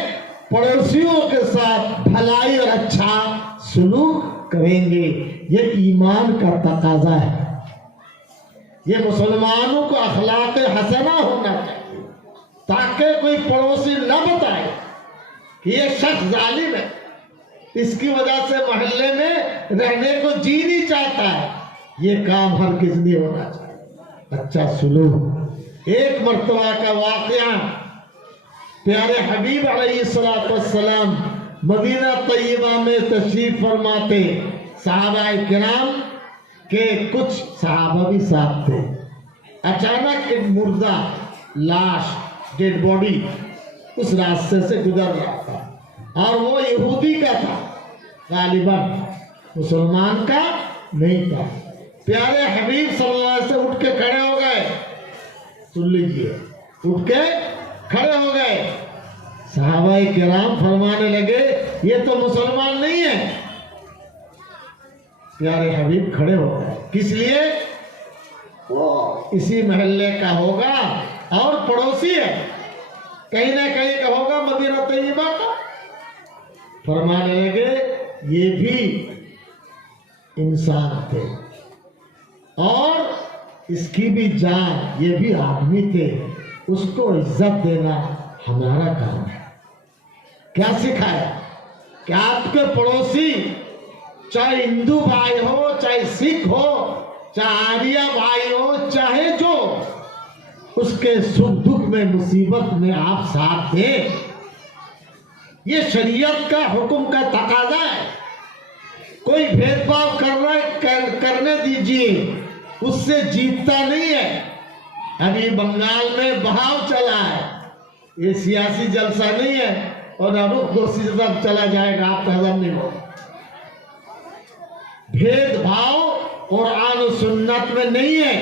पड़ोसियों के साथ भलाई और अच्छा सलूक करेंगे। ये ईमान का तकाजा है। ये मुसलमानों को अखलाक हसना होना चाहिए, ताकि कोई पड़ोसी न बताए कि ये शख्स जालिम है, इसकी वजह से मोहल्ले में रहने को जी नहीं चाहता है। ये काम हर किस नहीं होना चाहिए। अच्छा सलूक। एक मर्तबा का वाकया, प्यारे हबीब अलैहिस्सलाम मदीना तैयबा में तशरीफ फरमाते, सहाबाए किराम के कुछ सहाबा भी साथ थे। अचानक एक मुर्दा लाश, डेड बॉडी उस रास्ते से गुजर रहा था और वो यहूदी का था, गालिबन मुसलमान का नहीं था। प्यारे हबीब सल्लल्लाहु अलैहि वसल्लम उठ के खड़े हो गए। सुन लीजिए, उठ के खड़े हो गए। सहाबाए किराम फरमाने लगे ये तो मुसलमान नहीं है। प्यारे हबीब खड़े हो गए। किस लिए? वो इसी महल्ले का होगा और पड़ोसी है, कहीं ना कहीं का होगा मदीना तैयबा का। फरमाने लगे ये भी इंसान थे और इसकी भी जान, ये भी आदमी थे, उसको इज्जत देना हमारा काम है। क्या सिखाया कि आपके पड़ोसी चाहे हिंदू भाई हो, चाहे सिख हो, चाहे आर्या भाई हो, चाहे जो, उसके सुख दुख में, मुसीबत में आप साथ दें। ये शरीयत का हुक्म का तकाजा है। कोई भेदभाव करने दीजिए, उससे जीतता नहीं है। अभी बंगाल में बहाव चला है, ये सियासी जलसा नहीं है और रुख दोषी सब चला जाएगा, आपका हजम नहीं होगा। भेदभाव कुरान और सुन्नत में नहीं है।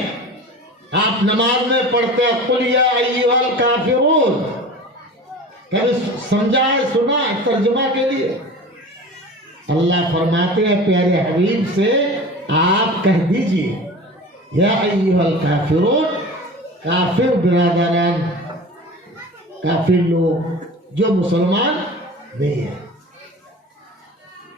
आप नमाज में पढ़ते हैं कुल या अय्युहल काफिरून, कभी समझा है, सुना है तर्जुमा के लिए? अल्लाह फरमाते हैं प्यारे हबीब से आप कह दीजिए या अय्युहल काफिरून, काफिर बिरादरान, काफिर लोग जो मुसलमान नहीं है।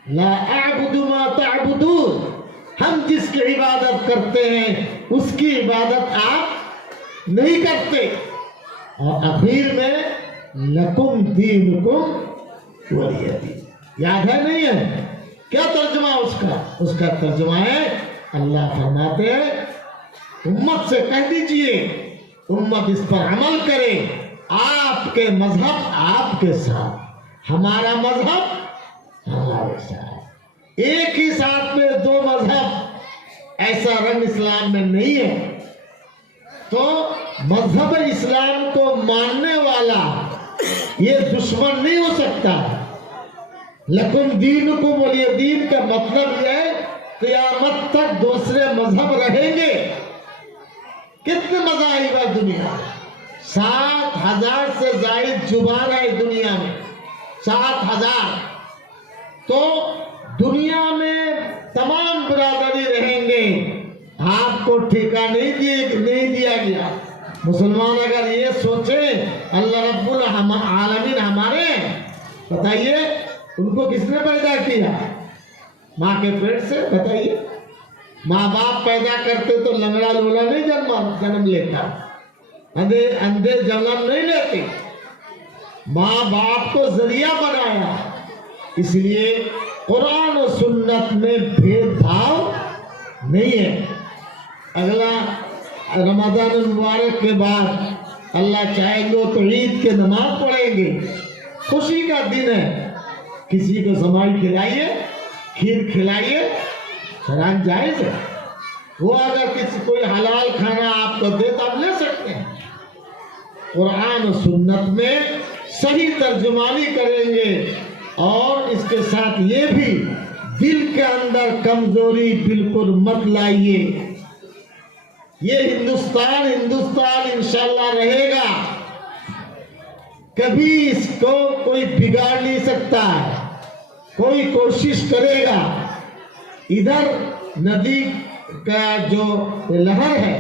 ला अअबुदु मा तअबुदून, हम जिसकी इबादत करते हैं उसकी इबादत आप नहीं करते। और आखिर में लकुम दीनुकुम वलिय दीन, याद है नहीं है? क्या तर्जुमा उसका? उसका तर्जुमा है, अल्लाह फरमाते हैं उम्मत से कह दीजिए, उम्मत इस पर अमल करे, आपके मजहब आपके साथ, हमारा मजहब हमारे साथ। एक ही साथ में दो मजहब, ऐसा रंग इस्लाम में नहीं है। तो मजहब इस्लाम को मानने वाला ये दुश्मन नहीं हो सकता। लकुम दीनुकुम वलिय दीन का मतलब यह है क़यामत तक दूसरे मजहब रहेंगे। कितने मज़ाहिब है दुनिया में? 7,000 से ज़ायद जुबान है दुनिया में, 7,000। तो दुनिया में तमाम बिरादरी रहेंगे। आपको ठेका नहीं दिया गया। मुसलमान अगर ये सोचे अल्लाह रब्बुल आलमीन हमारे, बताइए उनको किसने पैदा किया? माँ के पेट से? बताइए, माँ बाप पैदा करते तो लंगड़ा लोला नहीं जन्म लेता, अंधे जन्म नहीं लेते। माँ बाप को जरिया बनाया। इसलिए कुरान और सुन्नत में भेदभाव नहीं है। अगला रमजान मुबारक के बाद अल्लाह चाहेंगे तो ईद के नमाज पढ़ेंगे, खुशी का दिन है। किसी को समाई खिलाइए, खीर खिलाइए, शरान जायज है। वो अगर किसी कोई हलाल खाना आपको दे तो आप ले सकते हैं। कुरान और सुन्नत में صحیح ترجمانی کریں گے، اور اس کے ساتھ یہ بھی دل کے اندر کمزوری بالکل مت لائیے۔ یہ ہندوستان انشاءاللہ رہے گا، کبھی اس کو کوئی بگاڑ نہیں سکتا، کوئی کوشش کرے گا۔ ادھر ندی کا جو لہر ہے،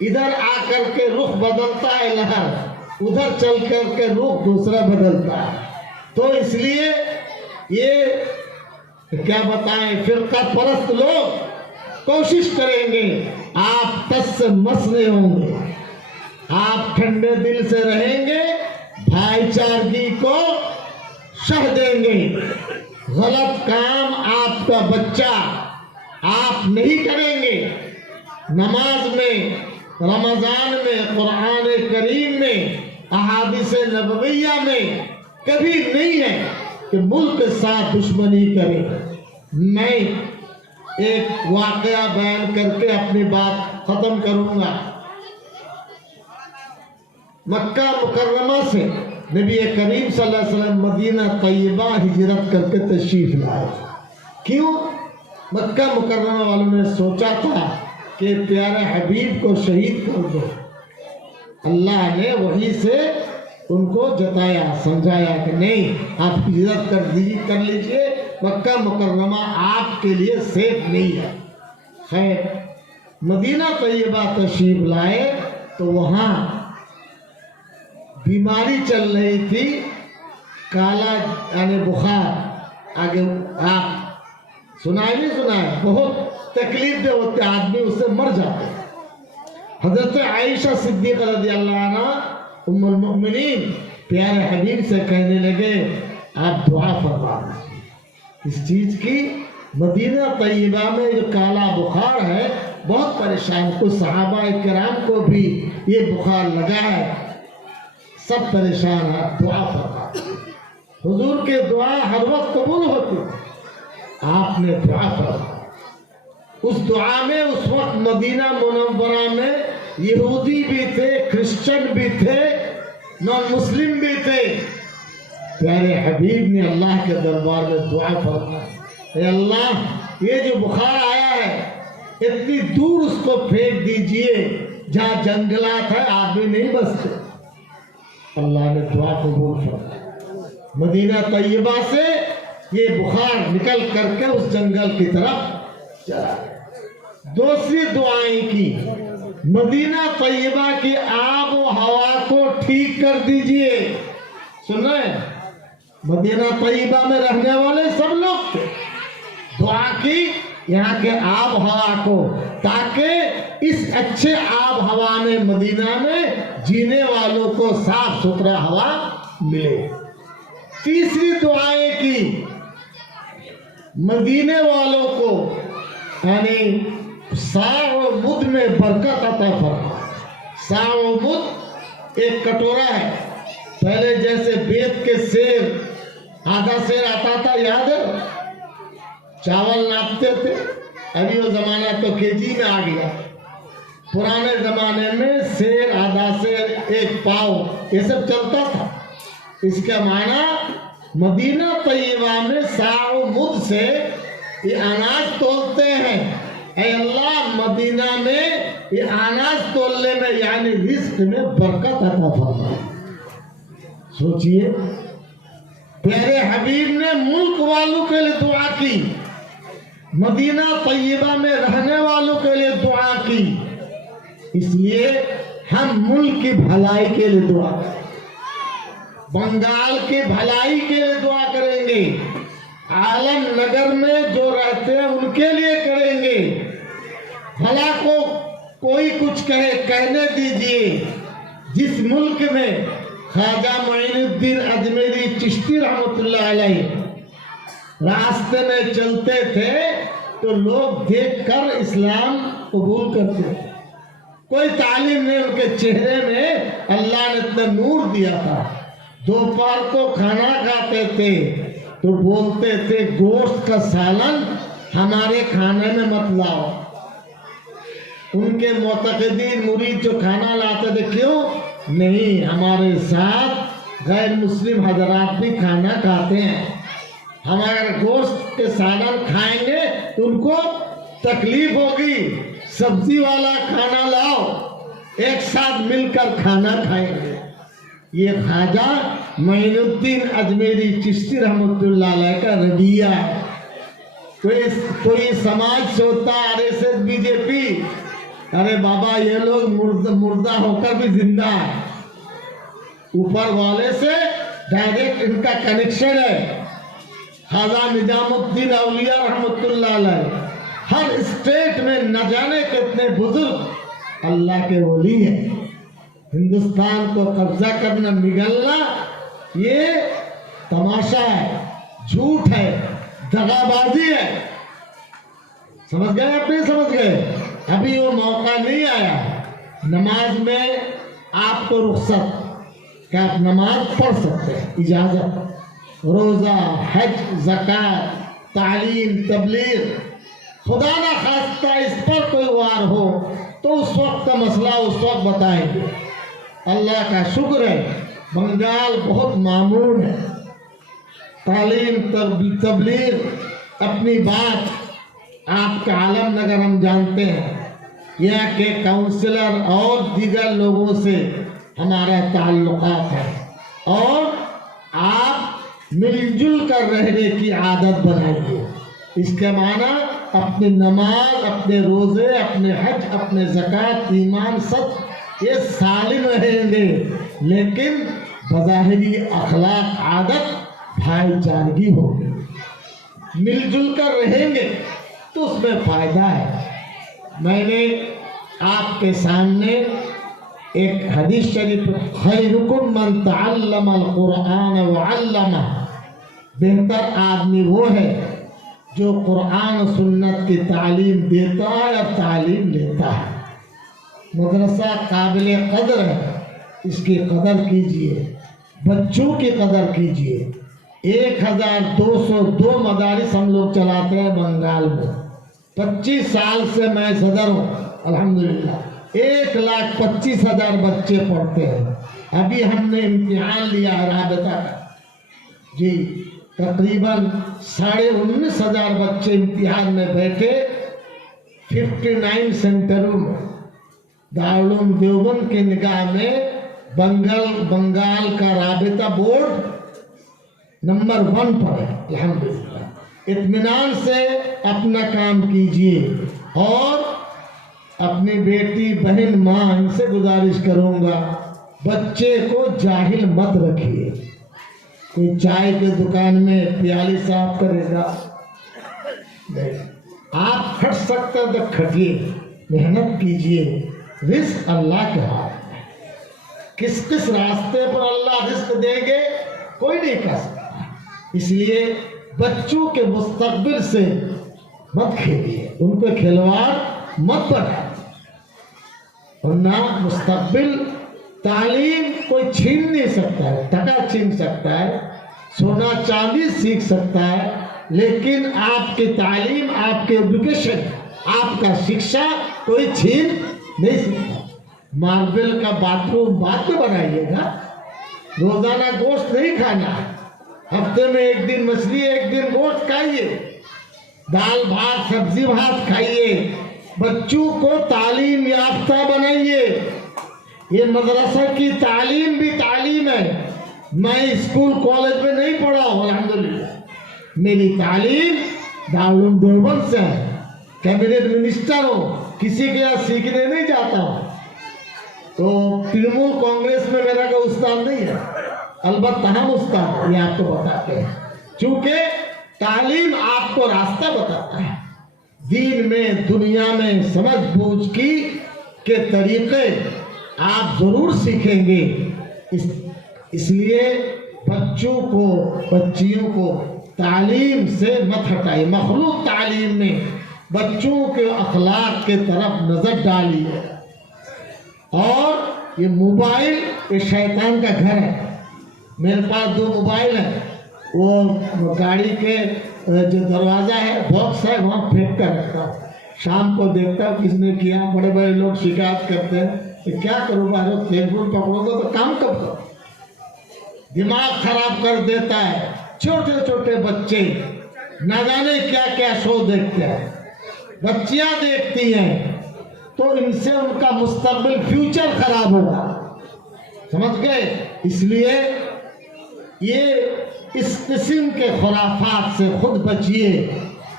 ادھر آ کر کے رخ بدلتا ہے لہر، ادھر چل کر کے رخ دوسرا بدلتا ہے۔ تو اس لیے یہ کیا بتائیں، فرقہ پرست لوگ کوشش کریں گے، آپ تس سے مس نہیں ہوں گے، آپ ٹھنڈے دل سے رہیں گے، بھائی چارگی کو شہ دیں گے۔ غلط کام آپ کا بچہ آپ نہیں کریں گے۔ نماز میں، رمضان میں، قرآن کریم میں، احادیث نبویہ میں کبھی نہیں ہے کہ ملک کے ساتھ دشمنی کرے۔ میں ایک واقعہ بیان کر کے اپنی بات ختم کروں گا۔ مکہ مکرمہ سے نبی کریم صلی اللہ علیہ وسلم مدینہ طیبہ ہجرت کر کے تشریف لائے۔ کیوں؟ مکہ مکرمہ والوں نے سوچا تھا کہ پیارے حبیب کو شہید کر دو۔ اللہ نے وحی سے ان کو جتایا، سمجھایا کہ نہیں، آپ ہجرت کر لیجئے، مکہ مکرمہ آپ کے لیے سیف نہیں ہے۔ خیر، مدینہ طیبہ تشریف لائے تو وہاں بیماری چل رہی تھی، کالا یعنی بخار۔ آگے آپ سنائے نہیں سنائے، بہت تکلیف دہ ہوتے، آدمی اس سے مر جاتے۔ حضرت عائشہ صدیقہ رضی اللہ عنہ ام المؤمنین پیارے حبیب سے کہنے لگے، آپ دعا فرما دیجیے اس چیز کی۔ مدینہ طیبہ میں جو کالا بخار ہے بہت پریشان، کچھ صحابہ کرام کو بھی یہ بخار لگا ہے، سب پریشان ہیں، دعا فرما۔ حضور کے دعا ہر وقت قبول ہوتی، آپ نے دعا فرما۔ اس دعا میں اس وقت مدینہ منورہ میں یہودی بھی تھے، کرسچن بھی تھے، نان مسلم بھی تھے۔ پیارے حبیب نے اللہ کے دربار میں دعا فرمائی، اے اللہ یہ جو بخار آیا ہے اتنی دور اس کو پھینک دیجئے جہاں جنگلات ہے، آدمی نہیں بستے۔ اللہ نے دعا قبول فرمائی، مدینہ طیبہ سے یہ بخار نکل کر کے اس جنگل کی طرف چلا گیا۔ دوسری دعائیں کی، مدینہ طیبہ کی آب و ہوا کو ٹھیک کر دیجئے۔ سن رہے ہیں؟ مدینہ طیبہ میں رہنے والے سب لوگ تھے، دعا کی یہاں کے آب ہوا کو، تاکہ اس اچھے آب ہوا میں مدینہ میں جینے والوں کو صاف ستھرا ہوا ملے۔ تیسری دعائیں کی، مدینے والوں کو یعنی ساغ و مد میں برکت عطا فرما۔ ساغ و مد ایک کٹورا ہے، پہلے جیسے بیت کے سیر، آدھا سیر آتا تھا، یاد ہے؟ چاول ناپتے تھے، ابھی وہ زمانہ تو کے جی میں آ گیا۔ پرانے زمانے میں سیر، آدھا سیر، ایک پاؤ، یہ سب چلتا تھا۔ اس کا معنی مدینہ طیبہ میں ساغ و مد سے یہ اناج تولتے ہیں۔ اے اللہ مدینہ میں یہ اناج تولنے میں یعنی رزق میں برکت عطا فرما۔ سوچئے، پیارے حبیب نے ملک والوں کے لیے دعا کی، مدینہ طیبہ میں رہنے والوں کے لیے دعا کی، اس لیے ہم ملک کی بھلائی کے لیے دعا کریں، بنگال کی بھلائی کے لیے دعا کریں گے، عالم نگر میں جو رہتے ہیں ان کے لیے کریں گے۔ بھلا کو کوئی کچھ کہنے دیجئے، جس ملک میں خواجہ معین الدین اجمیری چشتی رحمۃ اللہ علیہ راستے میں چلتے تھے تو لوگ دیکھ کر اسلام قبول کرتے تھے۔ کوئی تعلیم نہیں، ان کے چہرے میں اللہ نے اتنا نور دیا تھا۔ دوپہر کو کھانا کھاتے تھے تو بولتے تھے گوشت کا سالن ہمارے کھانے میں مت لاؤ۔ ان کے معتقدین مرید جو کھانا لاتے تھے، کیوں نہیں، ہمارے ساتھ गैर मुस्लिम हजरात भी खाना खाते हैं। हम अगर गोश्त के सालन खाएंगे तो उनको तकलीफ होगी, सब्जी वाला खाना लाओ, एक साथ मिलकर खाना खाएंगे। ये ख्वाजा मोइनुद्दीन अजमेरी चिश्ती रहमतुल्लाह अलैह का रवैया है। कोई समाज सोचता आरएसएस बीजेपी, अरे बाबा ये लोग मुर्दा होकर भी जिंदा है, ऊपर वाले से डायरेक्ट इनका कनेक्शन है। ख्वाजा निजामुद्दीन औलिया रहमतुल्लाह अलैह हर स्टेट में न जाने कितने बुजुर्ग अल्लाह के वली हैं। हिंदुस्तान को कब्जा करना, निगलना, ये तमाशा है, झूठ है, दगाबाजी है। समझ गए आप? नहीं समझ गए? अभी वो मौका नहीं आया। नमाज में आपको रुख्सत कि आप नमाज पढ़ सकते हैं, इजाजत, रोजा, हज, ज़कात, तालीम, तबलीग, खुदा ना खास्ता इस पर कोई वार हो तो उस वक्त का मसला उस वक्त बताएंगे। अल्लाह का शुक्र है, बंगाल बहुत मामून है। तालीम, तबलीग, अपनी बात आपका आलम नगर हम जानते हैं, यहाँ के काउंसलर और दीगर लोगों से हमारा ताल्लुकात है, और आप मिलजुल कर रहने की आदत बनाइए। इसके माना अपनी नमाज, अपने रोज़े, अपने हज, अपने ज़कात, ईमान, सब ये सालिम रहेंगे, लेकिन बज़ाहिरी अखलाक, आदत, भाईचारगी होगी। मिलजुल कर रहेंगे तो उसमें फ़ायदा है। मैंने आपके सामने एक हदीस शरीफ, खैरुकुम मन तअल्लमल कुरआन व अल्लमह, बेहतर आदमी वो है जो कुरान और सुन्नत की तालीम देता है और तालीम लेता है। मदरसा काबिल कदर है, इसकी कदर कीजिए, बच्चों की कदर कीजिए। 1202 मदारिस हम लोग चलाते हैं बंगाल में। 25 साल से मैं सदर हूँ, अल्हम्दुलिल्लाह। 1,25,000 बच्चे पढ़ते हैं। अभी हमने इम्तिहान लिया है राबता का, जी, तकरीबन 19,500 बच्चे इम्तिहान में बैठे 59 सेंटरों में। दारुल देवबंद की निगाह में बंगाल का राबता बोर्ड नंबर 1 पर है, अल्हम्दुलिल्लाह। इत्मीनान से अपना काम कीजिए, और अपनी बेटी, बहन, माँ, इनसे गुजारिश करूँगा, बच्चे को जाहिल मत रखिए। कोई चाय के दुकान में प्याली साफ करेगा नहीं, आप खट सकते हैं तो खटिए, मेहनत कीजिए। रिस्क अल्लाह के हाथ में। किस किस रास्ते पर अल्लाह रिस्क देंगे कोई नहीं कह सकता। इसलिए बच्चों के मुस्तकबिल से मत खेलिए, उनको खिलवाड़ मत बनाइए, वरना मुस्तकबिल तालीम कोई छीन नहीं सकता है। टका छीन सकता है, सोना चांदी सीख सकता है, लेकिन आपकी तालीम, आपके एजुकेशन, आपका शिक्षा कोई छीन नहीं सकता। मार्बल का बाथरूम बाद में बनाइएगा, रोजाना गोश्त नहीं खाना, हफ्ते में एक दिन मछली, एक दिन गोश्त खाइए, दाल भात, सब्जी भात खाइए, बच्चों को तालीम याफ्ता बनाइए। ये मदरसा की तालीम भी तालीम है। मैं स्कूल कॉलेज में नहीं पढ़ा हूँ, अल्हम्दुलिल्लाह। मेरी तालीम दारुल देवबंद से है। कैबिनेट मिनिस्टर हूँ, किसी के यहाँ सीखने नहीं जाता हूँ। तो तृणमूल कांग्रेस में मेरा कोई उस्ताद नहीं है, अलबत्ता हम उस्ताद, ये आपको बताते हैं, क्योंकि तालीम आपको रास्ता बताता है। दीन में, दुनिया में समझ बूझ की के तरीके आप जरूर सीखेंगे। इसलिए बच्चों को, बच्चियों को तालीम से मत हटाइए। मखलूक तालीम में बच्चों के अखलाक के तरफ नजर डालिए। और ये मोबाइल, ये शैतान का घर है। मेरे पास 2 मोबाइल है, वो गाड़ी के जो दरवाज़ा है, बॉक्स है, वहाँ फेंक कर रखता हूँ। शाम को देखता हूँ किसने किया। बड़े बड़े लोग शिकायत करते हैं कि क्या करूँ, बाहर टेलीफोन पकड़ोगे तो काम कब करो। दिमाग खराब कर देता है। छोटे छोटे बच्चे न जाने क्या क्या शो देखते हैं, बच्चियां देखती हैं, तो इनसे उनका मुस्तकबिल फ्यूचर खराब होगा, समझ गए। इसलिए ये इस किस्म के खुराफात से खुद बचिए,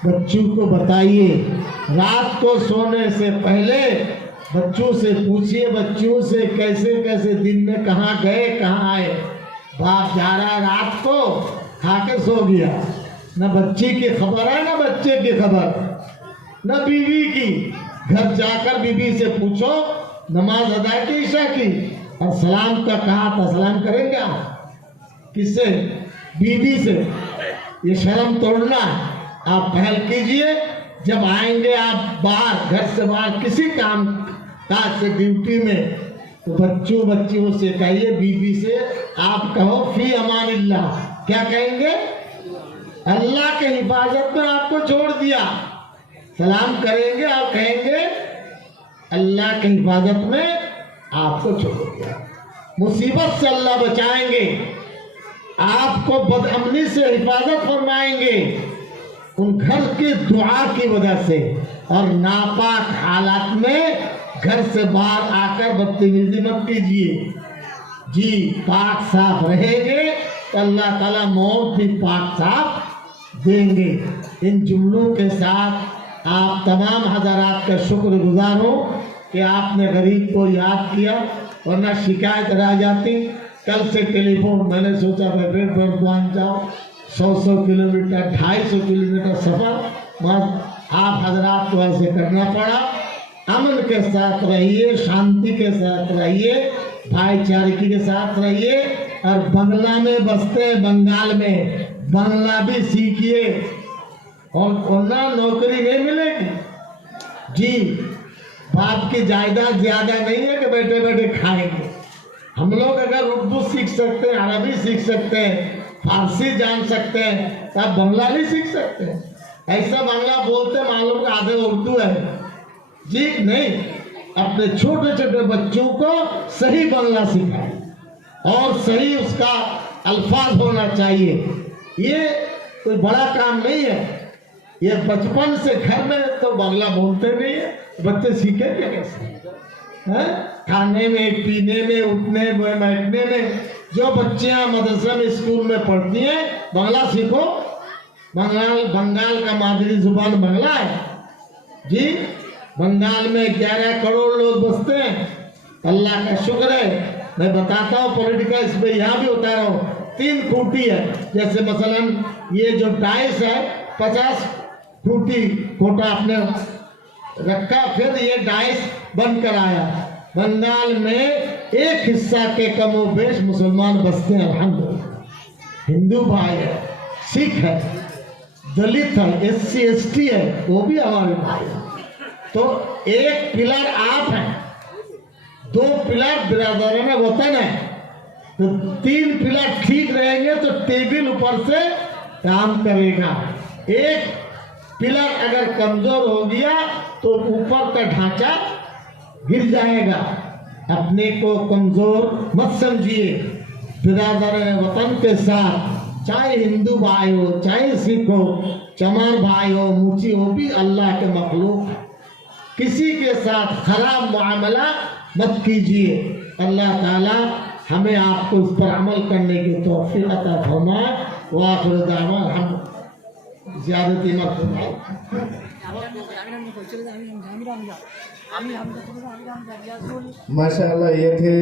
बच्चों को बताइए। रात को सोने से पहले बच्चों से पूछिए, बच्चों से कैसे कैसे दिन में कहाँ गए कहाँ आए। बाप जा रहा है रात को खा के सो गया, न बच्ची की खबर है न बच्चे की खबर, न बीवी की। घर जाकर बीवी से पूछो नमाज अदा की ईशा की, और सलाम का कहा था, सलाम करेंगे आप किससे? बीवी से। ये शर्म तोड़ना है। आप पहल कीजिए, जब आएंगे आप बाहर, घर से बाहर किसी काम काज से ड्यूटी में, तो बच्चियों से कहिए, बीवी से आप कहो फी अमानिल्लाह। क्या कहेंगे? अल्लाह के हिफाजत में आपको छोड़ दिया। सलाम करेंगे, आप कहेंगे अल्लाह के हिफाजत में आपको छोड़ दिया। मुसीबत से अल्लाह बचाएंगे, आपको बदअमनी से हिफाजत फरमाएंगे, उन घर की दुआ की वजह से। और नापाक हालात में घर से बाहर आकर बदतमीजी मत कीजिए जी। पाक साफ रहेंगे तो अल्लाह ताला मौत भी पाक साफ देंगे। इन जुमलों के साथ आप तमाम हज़रात का शुक्रगुजार हो कि आपने गरीब को याद किया, वरना शिकायत रह जाती। कल से टेलीफोन, मैंने सोचा भाई बर्दवान जाओ, 100 किलोमीटर 250 किलोमीटर सफ़र, बस आप हजरात को ऐसे करना पड़ा। अमन के साथ रहिए, शांति के साथ रहिए, भाईचारे के साथ रहिए। और बंगला में बसते हैं, बंगाल में, बंगला भी सीखिए, और ना नौकरी नहीं मिलेगी जी। बाप की जायदाद ज़्यादा नहीं है कि बैठे बैठे खाएंगे। हम लोग अगर उर्दू सीख सकते हैं, अरबी सीख सकते हैं, फारसी जान सकते हैं, तो आप बंगला नहीं सीख सकते। ऐसा बंगला बोलते मालूम का आधे उर्दू है जी। नहीं, अपने छोटे छोटे बच्चों को सही बंगला सिखाएं, और सही उसका अल्फाज होना चाहिए। ये कोई बड़ा काम नहीं है। ये बचपन से घर में तो बंगला बोलते नहीं है, बच्चे सीखेंगे कैसे? हैं? खाने में, पीने में, उठने में, बैठने में। जो बच्चियां मदरसा में, स्कूल में पढ़ती हैं, बंगला सीखो। बंगाल का मादरी जुबान बंगला है जी। बंगाल में 11 करोड़ लोग बसते हैं, अल्लाह का शुक्र है। मैं बताता हूँ पॉलिटिकल, इसमें यहाँ भी होता रहा हूँ। 3 खूंटी है, जैसे मसलन ये जो डाइस है 50 खूंटी कोटा आपने रखा, फिर ये डाइस बनकर आया। बंगाल में एक हिस्सा के कमो बेश मुसलमान बसते हैं, अल्हम्दुलिल्लाह। हिंदू भाई है, सिख है, दलित है, SC ST है, वो भी हमारे भाई है। तो एक पिलर आप हैं, 2 पिलर बिरादराना वतन है, तो 3 पिलर ठीक रहेंगे तो टेबल ऊपर से काम करेगा। एक पिलर अगर कमजोर हो गया तो ऊपर का ढांचा गिर जाएगा। अपने को कमजोर मत समझिए। बिरादर वतन के साथ, चाहे हिंदू भाई हो, चाहे सिख हो, चमार भाई हो, मुची हो, भी अल्लाह के मखलूक है। किसी के साथ खराब मामला मत कीजिए। अल्लाह ताला हमें आपको इस पर अमल करने की तौफीक अता फरमाए। व आखिर दावा हम ज़्यादती मत फरमाए। माशाअल्लाह, ये थे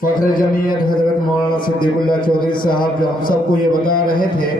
फख्र जमीयत हजरत मौलाना सिद्दीकुल्लाह चौधरी साहब, जो हम सबको ये बता रहे थे